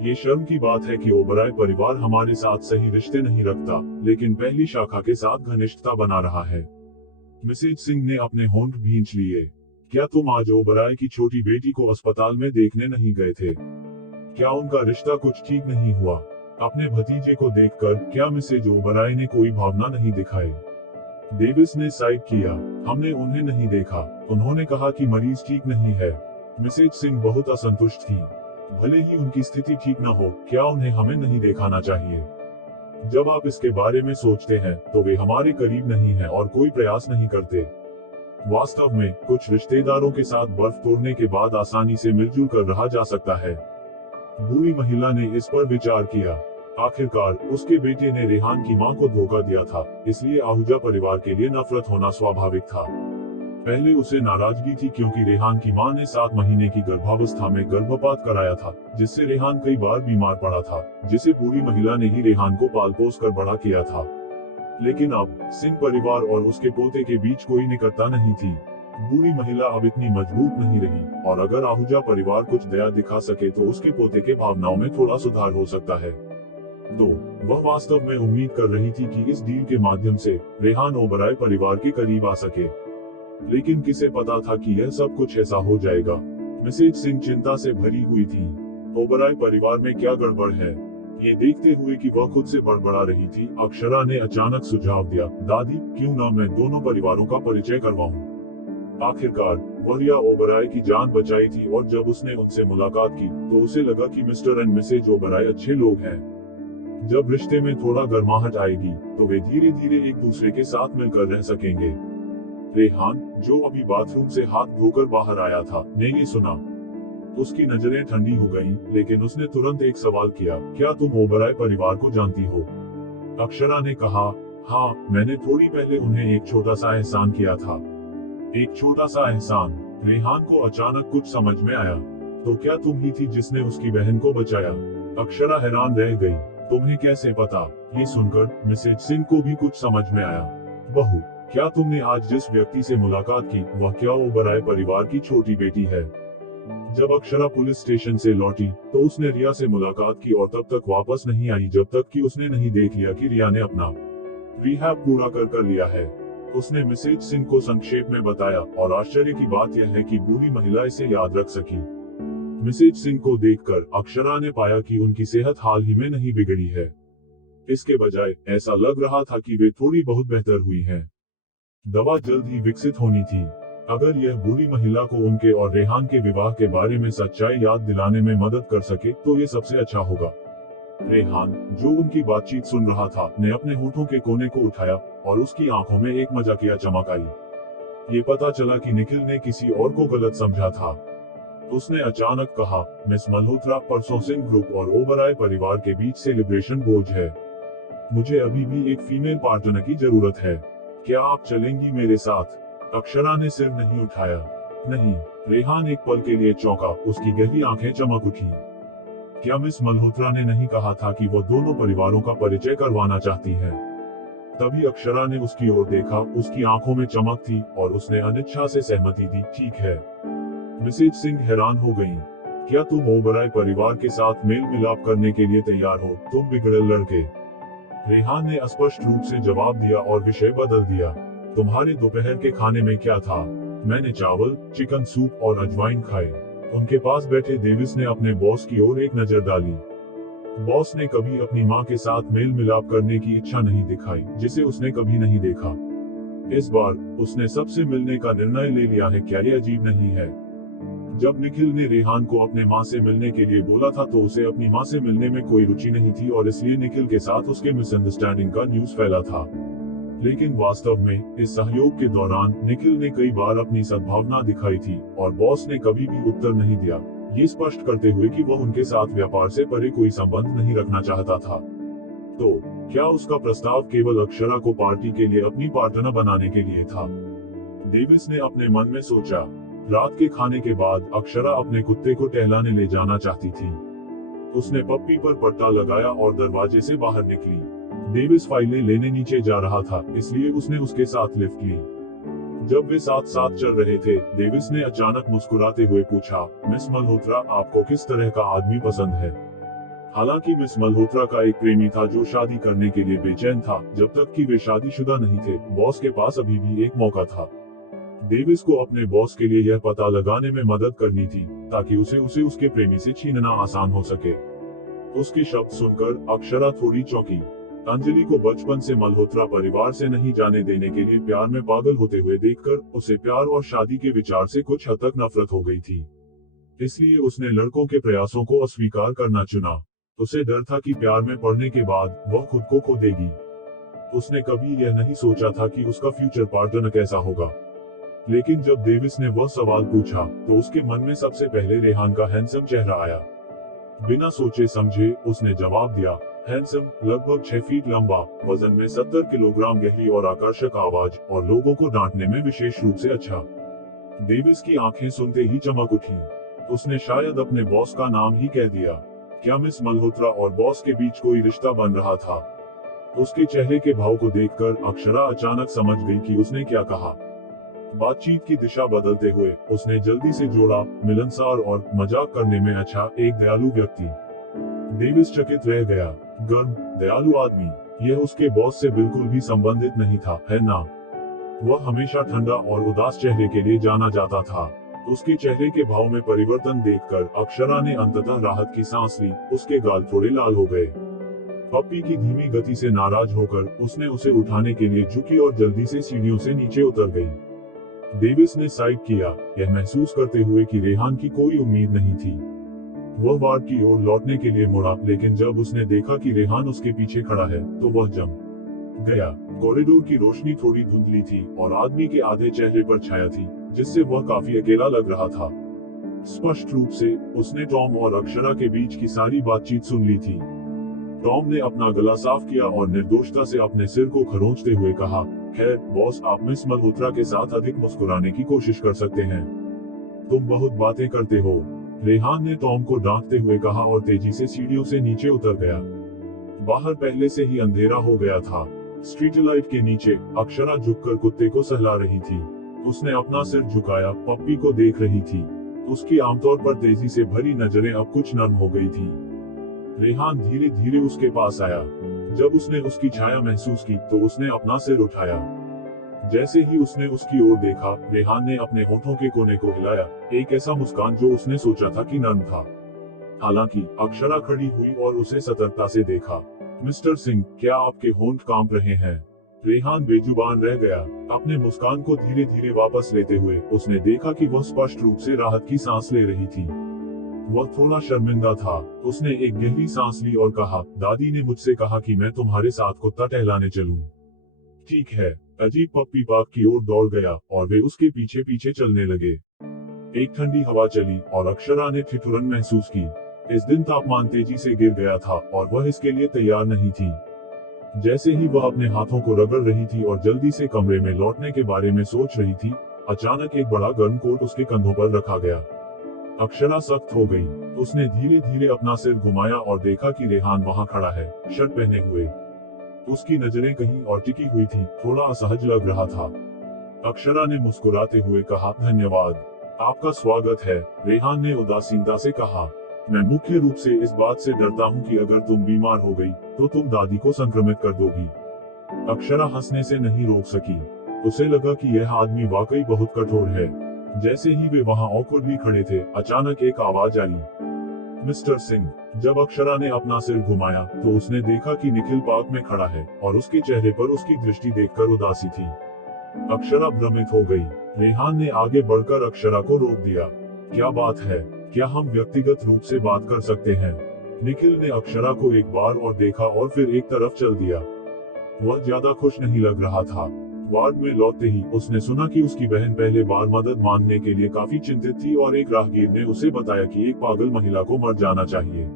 ये शर्म की बात है कि ओबराय परिवार हमारे साथ सही रिश्ते नहीं रखता, लेकिन पहली शाखा के साथ घनिष्ठता बना रहा है। मिसेज सिंह ने अपने होंठ भींच लिए। क्या तुम आज ओबराय की छोटी बेटी को अस्पताल में देखने नहीं गए थे? क्या उनका रिश्ता कुछ ठीक नहीं हुआ? अपने भतीजे को देखकर क्या मिसेज ओबराय ने कोई भावना नहीं दिखाई? डेविस ने साइड किया। हमने उन्हें नहीं देखा। उन्होंने कहा कि मरीज ठीक नहीं है। मिसेज सिंह बहुत असंतुष्ट थी। भले ही उनकी स्थिति ठीक न हो, क्या उन्हें हमें नहीं दिखाना चाहिए? जब आप इसके बारे में सोचते हैं तो वे हमारे करीब नहीं हैं और कोई प्रयास नहीं करते। वास्तव में कुछ रिश्तेदारों के साथ बर्फ तोड़ने के बाद आसानी से मिलजुल कर रहा जा सकता है। बूढ़ी महिला ने इस पर विचार किया। आखिरकार उसके बेटे ने रेहान की मां को धोखा दिया था, इसलिए आहूजा परिवार के लिए नफरत होना स्वाभाविक था। पहले उसे नाराजगी थी क्योंकि रेहान की मां ने 7 महीने की गर्भावस्था में गर्भपात कराया था, जिससे रेहान कई बार बीमार पड़ा था, जिसे बूढ़ी महिला ने ही रेहान को पाल पोस कर बड़ा किया था। लेकिन अब सिंह परिवार और उसके पोते के बीच कोई निकटता नहीं थी। बूढ़ी महिला अब इतनी मजबूत नहीं रही, और अगर आहूजा परिवार कुछ दया दिखा सके तो उसके पोते के भावनाओं में थोड़ा सुधार हो सकता है। तो वह वास्तव में उम्मीद कर रही थी कि इस डील के माध्यम से रेहान ओबराय परिवार के करीब आ सके। लेकिन किसे पता था कि यह सब कुछ ऐसा हो जाएगा? मिसेज सिंह चिंता से भरी हुई थी। ओबराय परिवार में क्या गड़बड़ है? ये देखते हुए कि वह खुद से बड़बड़ा रही थी, अक्षरा ने अचानक सुझाव दिया, दादी, क्यों ना मैं दोनों परिवारों का परिचय करवाऊं? आखिरकार वह रिया ओबराय की जान बचाई थी, और जब उसने उनसे मुलाकात की तो उसे लगा कि मिस्टर एंड मिसेज ओबराय अच्छे लोग हैं। जब रिश्ते में थोड़ा गर्माहट आएगी तो वे धीरे धीरे एक दूसरे के साथ मिलकर रह सकेंगे। रेहान, जो अभी बाथरूम से हाथ धोकर बाहर आया था, ने ये सुना। उसकी नजरें ठंडी हो गईं, लेकिन उसने तुरंत एक सवाल किया, क्या तुम ओबराय परिवार को जानती हो? अक्षरा ने कहा, हाँ, मैंने थोड़ी पहले उन्हें एक छोटा सा एहसान किया था। एक छोटा सा एहसान? रेहान को अचानक कुछ समझ में आया। तो क्या तुम ही थी जिसने उसकी बहन को बचाया? अक्षरा हैरान रह गई। तुम्हें कैसे पता? ये सुनकर मिसेज सिंह को भी कुछ समझ में आया। बहू, क्या तुमने आज जिस व्यक्ति से मुलाकात की वह क्या ओबराय परिवार की छोटी बेटी है? जब अक्षरा पुलिस स्टेशन से लौटी तो उसने रिया से मुलाकात की और तब तक वापस नहीं आई जब तक कि उसने नहीं देख लिया कि रिया ने अपना रिहैब पूरा कर लिया है। उसने मिसेज सिंह को संक्षेप में बताया, और आश्चर्य की बात यह है कि बूढ़ी महिला इसे याद रख सकी। मिसेज सिंह को देखकर अक्षरा ने पाया कि उनकी सेहत हाल ही में नहीं बिगड़ी है। इसके बजाय ऐसा लग रहा था कि वे थोड़ी बहुत बेहतर हुई हैं। दवा जल्द ही विकसित होनी थी। अगर यह बूढ़ी महिला को उनके और रेहान के विवाह के बारे में सच्चाई याद दिलाने में मदद कर सके तो ये सबसे अच्छा होगा। रेहान, जो उनकी बातचीत सुन रहा था, ने अपने होठों के कोने को उठाया और उसकी आंखों में एक मजाकिया चमक आई। ये पता चला कि निखिल ने किसी और को गलत समझा था। उसने अचानक कहा, मिस मल्होत्रा, परसों सिंह ग्रुप और ओबराय परिवार के बीच सेलिब्रेशन बोझ है। मुझे अभी भी एक फीमेल पार्टनर की जरूरत है। क्या आप चलेंगी मेरे साथ? अक्षरा ने सिर नहीं उठाया। नहीं। रेहान एक पल के लिए चौंका, उसकी गहरी आंखें चमक उठी। क्या मिस मल्होत्रा ने नहीं कहा था कि वो दोनों परिवारों का परिचय करवाना चाहती है? तभी अक्षरा ने उसकी ओर देखा, उसकी आंखों में चमक थी और उसने अनिच्छा से सहमति दी। ठीक है। मिसेज सिंह हैरान हो गईं। क्या तुम ओबराय परिवार के साथ मेल मिलाप करने के लिए तैयार हो, तुम बिगड़े लड़के? रेहान ने स्पष्ट रूप से जवाब दिया और विषय बदल दिया। तुम्हारे दोपहर के खाने में क्या था? मैंने चावल, चिकन सूप और अजवाइन खाए। उनके पास बैठे डेविस ने अपने बॉस की ओर एक नजर डाली। बॉस ने कभी अपनी मां के साथ मेल मिलाप करने की इच्छा नहीं दिखाई, जिसे उसने कभी नहीं देखा। इस बार उसने सबसे मिलने का निर्णय ले लिया है। क्या ये अजीब नहीं है? जब निखिल ने रेहान को अपने मां से मिलने के लिए बोला था तो उसे अपनी मां से मिलने में कोई रुचि नहीं थी, और इसलिए निखिल के साथ उसके मिसअंडरस्टैंडिंग का न्यूज़ फैला था। लेकिन वास्तव में इस सहयोग के दौरान निखिल ने कई बार अपनी सद्भावना दिखाई थी, और बॉस ने कभी भी उत्तर नहीं दिया, ये स्पष्ट करते हुए कि वह उनके साथ व्यापार से परे कोई संबंध नहीं रखना चाहता था। तो क्या उसका प्रस्ताव केवल अक्षरा को पार्टी के लिए अपनी पार्टनर बनाने के लिए था? डेविस ने अपने मन में सोचा। रात के खाने के बाद अक्षरा अपने कुत्ते को टहलाने ले जाना चाहती थी। उसने पप्पी पर पट्टा लगाया और दरवाजे से बाहर निकली। डेविस फाइलें लेने नीचे जा रहा था, इसलिए उसने उसके साथ लिफ्ट ली। जब वे साथ साथ चल रहे थे, डेविस ने अचानक मुस्कुराते हुए पूछा, मिस मल्होत्रा, आपको किस तरह का आदमी पसंद है? हालांकि मिस मल्होत्रा का एक प्रेमी था जो शादी करने के लिए बेचैन था। जब तक कि वे शादीशुदा नहीं थे, बॉस के पास अभी भी एक मौका था। डेविस को अपने बॉस के लिए यह पता लगाने में मदद करनी थी ताकि उसे उसके प्रेमी से छीनना आसान हो सके। उसके शब्द सुनकर अक्षरा थोड़ी चौंकी। अंजलि को बचपन से मल्होत्रा परिवार से नहीं जाने देने के लिए प्यार में पागल होते हुए देखकर उसे प्यार और शादी के विचार से कुछ हद तक नफरत हो गई थी। इसलिए उसने लड़कों के प्रयासों को अस्वीकार करना चुना। उसे डर था कि प्यार में पड़ने के बाद वह खुद को खो देगी। उसने कभी यह नहीं सोचा था कि उसका फ्यूचर पार्टनर कैसा होगा। लेकिन जब डेविस ने वह सवाल पूछा तो उसके मन में सबसे पहले रेहान का हैंडसम चेहरा आया। बिना सोचे समझे उसने जवाब दिया, हैंडसम, लगभग 6 फीट लंबा, वजन में 70 किलोग्राम, गहरी और आकर्षक आवाज और लोगों को डांटने में विशेष रूप से अच्छा। डेविस की आंखें सुनते ही चमक उठी। उसने शायद अपने बॉस का नाम ही कह दिया। क्या मिस मल्होत्रा और बॉस के बीच कोई रिश्ता बन रहा था? उसके चेहरे के भाव को देखकर अक्षरा अचानक समझ गई कि उसने क्या कहा। बातचीत की दिशा बदलते हुए उसने जल्दी से जोड़ा, मिलनसार और मजाक करने में अच्छा, एक दयालु व्यक्ति। डेविस चकित रह गया। गर्म, दयालु आदमी, यह उसके बॉस से बिल्कुल भी संबंधित नहीं था, है ना? वह हमेशा ठंडा और उदास चेहरे के लिए जाना जाता था। उसके चेहरे के भाव में परिवर्तन देखकर अक्षरा ने अंततः राहत की सांस ली। उसके गाल थोड़े लाल हो गए। पप्पी की धीमी गति से नाराज होकर उसने उसे उठाने के लिए झुकी और जल्दी से सीढ़ियों से नीचे उतर गई। डेविस ने साइड किया, यह महसूस करते हुए कि रेहान की कोई उम्मीद नहीं थी। वह वार्ड की ओर लौटने के लिए मुड़ा, लेकिन जब उसने देखा कि रेहान उसके पीछे खड़ा है तो वह जम गया। कॉरिडोर की रोशनी थोड़ी धुंधली थी और आदमी के आधे चेहरे पर छाया थी, जिससे वह काफी अकेला लग रहा था। स्पष्ट रूप से उसने टॉम और अक्षरा के बीच की सारी बातचीत सुन ली थी। टॉम ने अपना गला साफ किया और निर्दोषता से अपने सिर को खरोंचते हुए कहा, खैर बॉस, आप मिस मल्होत्रा के साथ अधिक मुस्कुराने की कोशिश कर सकते हैं। तुम बहुत बातें करते हो, रेहान ने टॉम को डांटते हुए कहा और तेजी से सीढ़ियों से नीचे उतर गया। बाहर पहले से ही अंधेरा हो गया था। स्ट्रीट लाइट के नीचे अक्षरा झुककर कुत्ते को सहला रही थी। उसने अपना सिर झुकाया, पप्पी को देख रही थी। उसकी आमतौर पर तेजी से भरी नजरें अब कुछ नर्म हो गई थी। रेहान धीरे धीरे उसके पास आया। जब उसने उसकी छाया महसूस की तो उसने अपना सिर उठाया। जैसे ही उसने उसकी ओर देखा, रेहान ने अपने होठों के कोने को हिलाया, एक ऐसा मुस्कान जो उसने सोचा था कि नर्म था। हालांकि अक्षरा खड़ी हुई और उसे सतर्कता से देखा। मिस्टर सिंह, क्या आपके होंठ कांप रहे हैं? रेहान बेजुबान रह गया। अपने मुस्कान को धीरे धीरे वापस लेते हुए उसने देखा कि वह स्पष्ट रूप से राहत की सांस ले रही थी। वह थोड़ा शर्मिंदा था। उसने एक गहरी सांस ली और कहा, दादी ने मुझसे कहा कि मैं तुम्हारे साथ कुत्ता टहलाने चलूं। ठीक है। अजीब पप्पी पार्क की ओर दौड़ गया और वे उसके पीछे पीछे चलने लगे। एक ठंडी हवा चली और अक्षरा ने ठिठुरन महसूस की। इस दिन तापमान तेजी से गिर गया था और वह इसके लिए तैयार नहीं थी। जैसे ही वह अपने हाथों को रगड़ रही थी और जल्दी से कमरे में लौटने के बारे में सोच रही थी, अचानक एक बड़ा गर्म कोट उसके कंधों पर रखा गया। अक्षरा सख्त हो गई। उसने धीरे धीरे अपना सिर घुमाया और देखा कि रेहान वहां खड़ा है, शर्ट पहने हुए। उसकी नजरें कहीं और टिकी हुई थी, थोड़ा असहज लग रहा था। अक्षरा ने मुस्कुराते हुए कहा, धन्यवाद, आपका स्वागत है, रेहान ने उदासीनता से कहा। मैं मुख्य रूप से इस बात से डरता हूँ कि अगर तुम बीमार हो गई तो तुम दादी को संक्रमित कर दोगी। अक्षरा हंसने से नहीं रोक सकी। उसे लगा कि यह आदमी वाकई बहुत कठोर है। जैसे ही वे वहां ऑकवर्डली खड़े थे, अचानक एक आवाज आई, मिस्टर सिंह। जब अक्षरा ने अपना सिर घुमाया तो उसने देखा कि निखिल पार्क में खड़ा है और उसके चेहरे पर उसकी दृष्टि देखकर उदासी थी। अक्षरा भ्रमित हो गई। रेहान ने आगे बढ़कर अक्षरा को रोक दिया। क्या बात है, क्या हम व्यक्तिगत रूप से बात कर सकते हैं? निखिल ने अक्षरा को एक बार और देखा और फिर एक तरफ चल दिया। वह ज्यादा खुश नहीं लग रहा था। वार्ड में लौटते ही उसने सुना कि उसकी बहन पहले बार मदद मांगने के लिए काफी चिंतित थी और एक राहगीर ने उसे बताया कि एक पागल महिला को मर जाना चाहिए।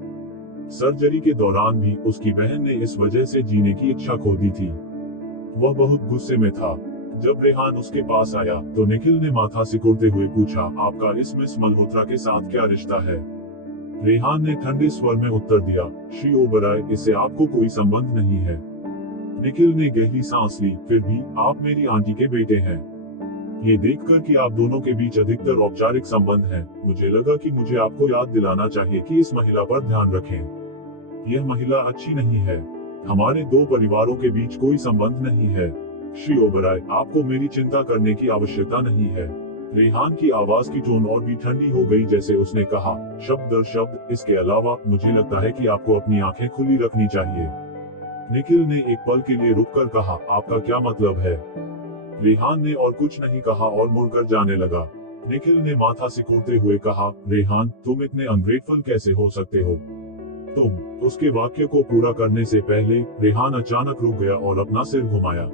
सर्जरी के दौरान भी उसकी बहन ने इस वजह से जीने की इच्छा खो दी थी। वह बहुत गुस्से में था। जब रेहान उसके पास आया तो निखिल ने माथा सिकुड़ते हुए पूछा, आपका इस मिस मल्होत्रा के साथ क्या रिश्ता है? रेहान ने ठंडे स्वर में उत्तर दिया, श्री ओबराय, इससे आपको कोई संबंध नहीं है। निखिल ने गहरी सांस ली, फिर भी आप मेरी आंटी के बेटे हैं। ये देखकर कि आप दोनों के बीच अधिकतर औपचारिक संबंध हैं, मुझे लगा कि मुझे आपको याद दिलाना चाहिए कि इस महिला पर ध्यान रखें। यह महिला अच्छी नहीं है। हमारे दो परिवारों के बीच कोई संबंध नहीं है। श्री ओबराय, आपको मेरी चिंता करने की आवश्यकता नहीं है। रेहान की आवाज की टोन और भी ठंडी हो गई जैसे उसने कहा, शब्द दर शब्द, इसके अलावा मुझे लगता है कि आपको अपनी आंखें खुली रखनी चाहिए। निखिल ने एक पल के लिए रुककर कहा, आपका क्या मतलब है? रेहान ने और कुछ नहीं कहा और मुड़कर जाने लगा। निखिल ने माथा सिकुड़ते हुए कहा, रेहान, तुम इतने अनग्रेटफुल कैसे हो सकते हो? तुम। उसके वाक्य को पूरा करने से पहले रेहान अचानक रुक गया और अपना सिर घुमाया।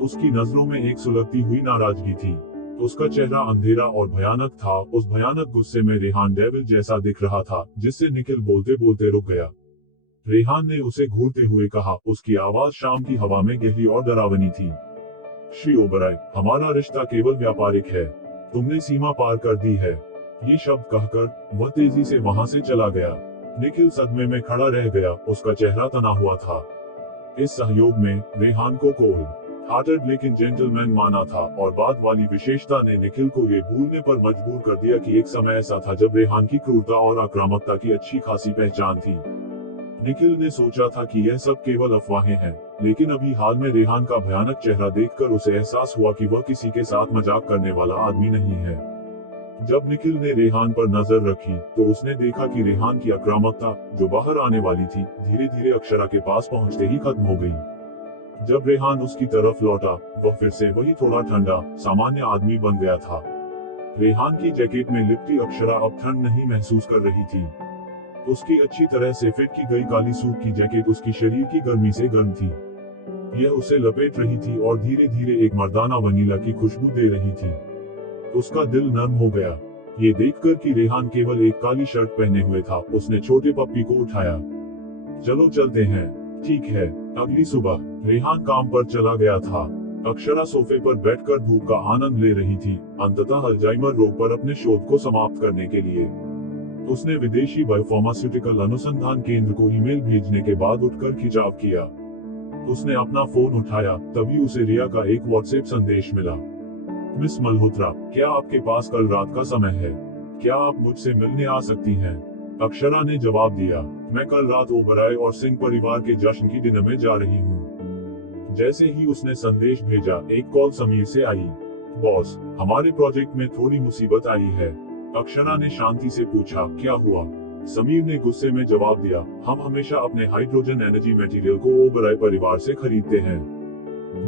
उसकी नजरों में एक सुलगती हुई नाराजगी थी। उसका चेहरा अंधेरा और भयानक था। उस भयानक गुस्से में रेहान डेविल जैसा दिख रहा था, जिससे निखिल बोलते बोलते रुक गया। रेहान ने उसे घूरते हुए कहा, उसकी आवाज शाम की हवा में गहरी और डरावनी थी। श्री ओबराय, हमारा रिश्ता केवल व्यापारिक है। तुमने सीमा पार कर दी है। ये शब्द कहकर वह तेजी से वहां से चला गया। निखिल सदमे में खड़ा रह गया। उसका चेहरा तना हुआ था। इस सहयोग में रेहान को कोल्ड हार्टेड लेकिन जेंटलमैन माना था, और बाद वाली विशेषता ने निखिल को ये भूलने पर मजबूर कर दिया कि एक समय ऐसा था जब रेहान की क्रूरता और आक्रामकता की अच्छी खासी पहचान थी। निखिल ने सोचा था कि यह सब केवल अफवाहें हैं, लेकिन अभी हाल में रेहान का भयानक चेहरा देखकर उसे एहसास हुआ कि वह किसी के साथ मजाक करने वाला आदमी नहीं है। जब निखिल ने रेहान पर नजर रखी तो उसने देखा कि रेहान की आक्रामकता, जो बाहर आने वाली थी, धीरे धीरे अक्षरा के पास पहुंचते ही खत्म हो गई। जब रेहान उसकी तरफ लौटा, वह फिर से वही थोड़ा ठंडा, सामान्य आदमी बन गया था। रेहान की जैकेट में लिपटी अक्षरा अब ठंड नहीं महसूस कर रही थी। उसकी अच्छी तरह से फिट की गई काली सूट की जैकेट उसकी शरीर की गर्मी से गर्म थी। यह उसे लपेट रही थी और धीरे धीरे एक मर्दाना वनीला की खुशबू दे रही थी। उसका दिल नर्म हो गया। ये देखकर कि रेहान केवल एक काली शर्ट पहने हुए था, उसने छोटे पप्पी को उठाया। चलो चलते हैं। ठीक है। अगली सुबह रेहान काम पर चला गया था। अक्षरा सोफे पर बैठकर धूप का आनंद ले रही थी, अंततः अल्जाइमर रोग पर अपने शोध को समाप्त करने के लिए। उसने विदेशी बायोफार्मास्यूटिकल अनुसंधान केंद्र को ईमेल भेजने के बाद उठकर खिंचाव किया। उसने अपना फोन उठाया, तभी उसे रिया का एक व्हाट्सएप संदेश मिला। मिस मल्होत्रा, क्या आपके पास कल रात का समय है? क्या आप मुझसे मिलने आ सकती हैं? अक्षरा ने जवाब दिया, मैं कल रात ओबराय और सिंह परिवार के जश्न की डिनर में जा रही हूँ। जैसे ही उसने संदेश भेजा, एक कॉल समीर से आई। बॉस, हमारे प्रोजेक्ट में थोड़ी मुसीबत आई है। अक्षरा ने शांति से पूछा, क्या हुआ? समीर ने गुस्से में जवाब दिया, हम हमेशा अपने हाइड्रोजन एनर्जी मटेरियल को ओबराय परिवार से खरीदते हैं।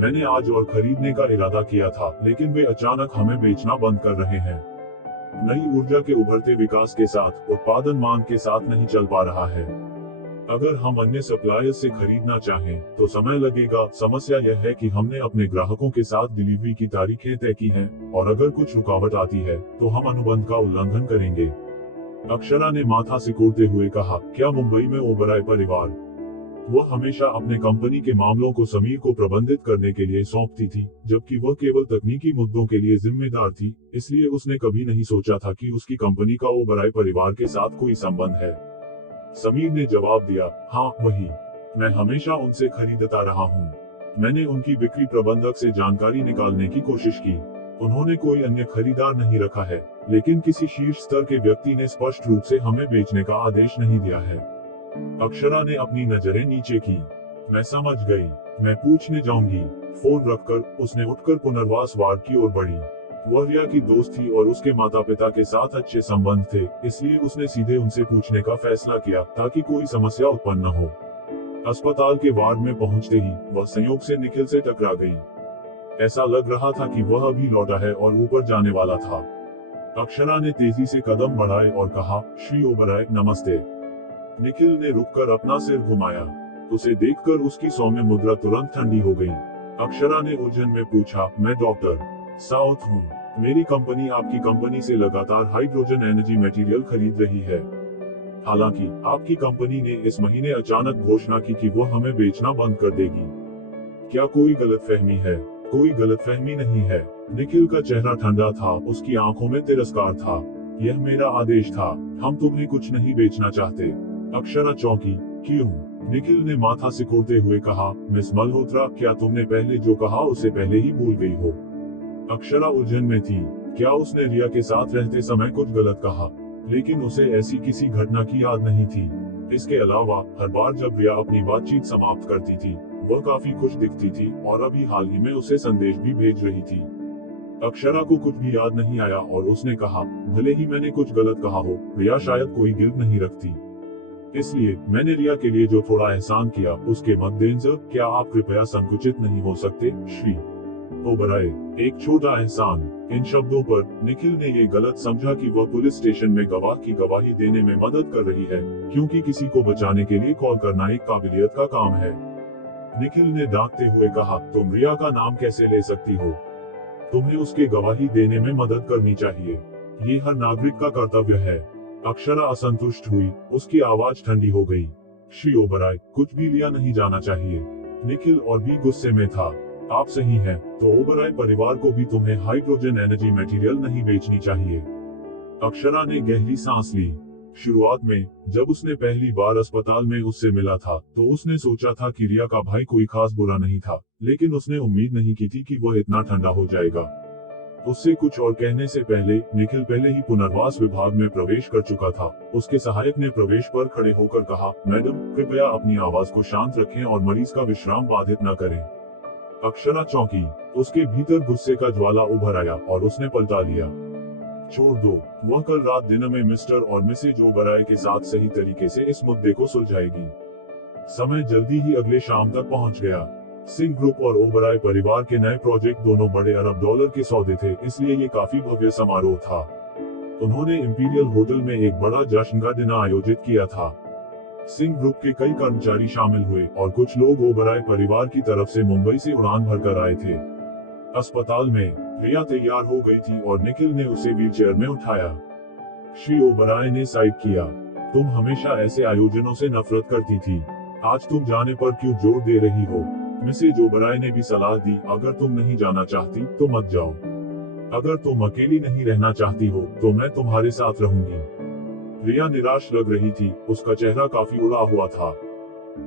मैंने आज और खरीदने का इरादा किया था, लेकिन वे अचानक हमें बेचना बंद कर रहे हैं। नई ऊर्जा के उभरते विकास के साथ उत्पादन मांग के साथ नहीं चल पा रहा है। अगर हम अन्य सप्लायर्स से खरीदना चाहें, तो समय लगेगा। समस्या यह है कि हमने अपने ग्राहकों के साथ डिलीवरी की तारीखें तय की हैं, और अगर कुछ रुकावट आती है, तो हम अनुबंध का उल्लंघन करेंगे। अक्षरा ने माथा सिकोड़ते हुए कहा, क्या मुंबई में ओबराय परिवार? वह हमेशा अपने कंपनी के मामलों को समीर को प्रबंधित करने के लिए सौंपती थी, जबकि वह केवल तकनीकी मुद्दों के लिए जिम्मेदार थी। इसलिए उसने कभी नहीं सोचा था कि उसकी कंपनी का ओबराय परिवार के साथ कोई संबंध है। समीर ने जवाब दिया, हाँ वही। मैं हमेशा उनसे खरीदता रहा हूँ। मैंने उनकी बिक्री प्रबंधक से जानकारी निकालने की कोशिश की। उन्होंने कोई अन्य खरीदार नहीं रखा है, लेकिन किसी शीर्ष स्तर के व्यक्ति ने स्पष्ट रूप से हमें बेचने का आदेश नहीं दिया है। अक्षरा ने अपनी नजरें नीचे की। मैं समझ गई, मैं पूछने जाऊंगी। फोन रखकर उसने उठकर पुनर्वास वार्ड की ओर बढ़ी। वह रिया की दोस्त थी और उसके माता पिता के साथ अच्छे संबंध थे, इसलिए उसने सीधे उनसे पूछने का फैसला किया, ताकि कोई समस्या उत्पन्न न हो। अस्पताल के वार्ड में पहुंचते ही वह संयोग से निखिल से टकरा गई। ऐसा लग रहा था कि वह अभी लौटा है और ऊपर जाने वाला था। अक्षरा ने तेजी से कदम बढ़ाए और कहा, श्री ओबराय, नमस्ते। निखिल ने रुककर अपना सिर घुमाया। उसे देखकर उसकी सौम्य मुद्रा तुरंत ठंडी हो गई। अक्षरा ने उलझन में पूछा, मैं डॉक्टर साउथ हूँ। मेरी कंपनी आपकी कंपनी से लगातार हाइड्रोजन एनर्जी मटेरियल खरीद रही है। हालांकि आपकी कंपनी ने इस महीने अचानक घोषणा की कि वो हमें बेचना बंद कर देगी। क्या कोई गलतफहमी है? कोई गलतफहमी नहीं है। निखिल का चेहरा ठंडा था, उसकी आंखों में तिरस्कार था। यह मेरा आदेश था। हम तुम्हें कुछ नहीं बेचना चाहते। अक्षरा चौंकी। क्यों? निखिल ने माथा सिकोड़ते हुए कहा, मिस मल्होत्रा, क्या तुमने पहले जो कहा उसे पहले ही भूल गई हो? अक्षरा उलझन में थी। क्या उसने रिया के साथ रहते समय कुछ गलत कहा? लेकिन उसे ऐसी किसी घटना की याद नहीं थी। इसके अलावा हर बार जब रिया अपनी बातचीत समाप्त करती थी, वह काफी खुश दिखती थी, और अभी हाल ही में उसे संदेश भी भेज रही थी। अक्षरा को कुछ भी याद नहीं आया और उसने कहा, भले ही मैंने कुछ गलत कहा हो, रिया शायद कोई गिल्ट नहीं रखती, इसलिए मैंने रिया के लिए जो थोड़ा एहसान किया उसके मद्देनजर क्या आप कृपया संकुचित नहीं हो सकते श्री ओबराय। एक छोटा एहसान। इन शब्दों पर निखिल ने ये गलत समझा कि वह पुलिस स्टेशन में गवाह की गवाही देने में मदद कर रही है, क्योंकि किसी को बचाने के लिए कॉल करना एक काबिलियत का काम है। निखिल ने दागते हुए कहा, तुम रिया का नाम कैसे ले सकती हो? तुम्हें उसके गवाही देने में मदद करनी चाहिए, ये हर नागरिक का कर्तव्य है। अक्षरा असंतुष्ट हुई, उसकी आवाज ठंडी हो गई। श्री ओबराय, कुछ भी लिया नहीं जाना चाहिए। निखिल और भी गुस्से में था। आप सही हैं, तो ओबराय परिवार को भी तुम्हें हाइड्रोजन एनर्जी मटेरियल नहीं बेचनी चाहिए। अक्षरा ने गहरी सांस ली। शुरुआत में जब उसने पहली बार अस्पताल में उससे मिला था तो उसने सोचा था कि रिया का भाई कोई खास बुरा नहीं था, लेकिन उसने उम्मीद नहीं की थी कि वह इतना ठंडा हो जाएगा। उससे कुछ और कहने से पहले निखिल पहले ही पुनर्वास विभाग में प्रवेश कर चुका था। उसके सहायक ने प्रवेश पर खड़े होकर कहा, मैडम कृपया अपनी आवाज को शांत रखें और मरीज का विश्राम बाधित न करें। अक्षरा चौंकी, उसके भीतर गुस्से का ज्वाला उभर आया और उसने पलटा लिया। छोड़ दो, वह कल रात डिनर में मिस्टर और मिसेज ओबराय के साथ सही तरीके से इस मुद्दे को सुलझाएगी। समय जल्दी ही अगले शाम तक पहुंच गया। सिंह ग्रुप और ओबराय परिवार के नए प्रोजेक्ट दोनों बड़े अरब डॉलर के सौदे थे, इसलिए ये काफी भव्य समारोह था। उन्होंने इंपीरियल होटल में एक बड़ा जश्न का दिन आयोजित किया था। सिंह ग्रुप के कई कर्मचारी शामिल हुए और कुछ लोग ओबराय परिवार की तरफ से मुंबई से उड़ान भरकर आए थे। अस्पताल में रिया तैयार हो गई थी और निखिल ने उसे व्हीलचेयर में उठाया। श्री ओबराय ने साइड किया, तुम हमेशा ऐसे आयोजनों से नफरत करती थी, आज तुम जाने पर क्यों जोर दे रही हो? मिसेज ओबराय ने भी सलाह दी, अगर तुम नहीं जाना चाहती तो मत जाओ। अगर तुम अकेली नहीं रहना चाहती हो तो मैं तुम्हारे साथ रहूंगी। रिया निराश लग रही थी, उसका चेहरा काफी उड़ा हुआ था।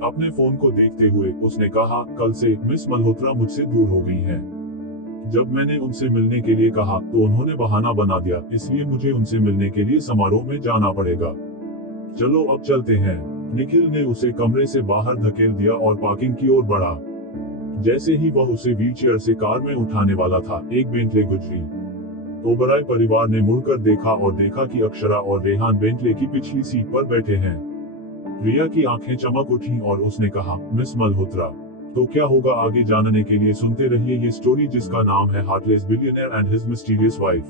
अपने फोन को देखते हुए उसने कहा, कल से मिस मल्होत्रा मुझसे दूर हो गई हैं। जब मैंने उनसे मिलने के लिए कहा तो उन्होंने बहाना बना दिया, इसलिए मुझे उनसे मिलने के लिए समारोह में जाना पड़ेगा। चलो अब चलते हैं। निखिल ने उसे कमरे से बाहर धकेल दिया और पार्किंग की ओर बढ़ा। जैसे ही वह उसे व्हीलचेयर से कार में उठाने वाला था, एक बेंटले गुजरी। ओबराय परिवार ने मुड़कर देखा और देखा कि अक्षरा और रेहान बेंटले की पिछली सीट पर बैठे हैं। रिया की आंखें चमक उठी और उसने कहा, मिस मल्होत्रा, तो क्या होगा आगे जानने के लिए सुनते रहिए ये स्टोरी जिसका नाम है heartless billionaire and his mysterious wife.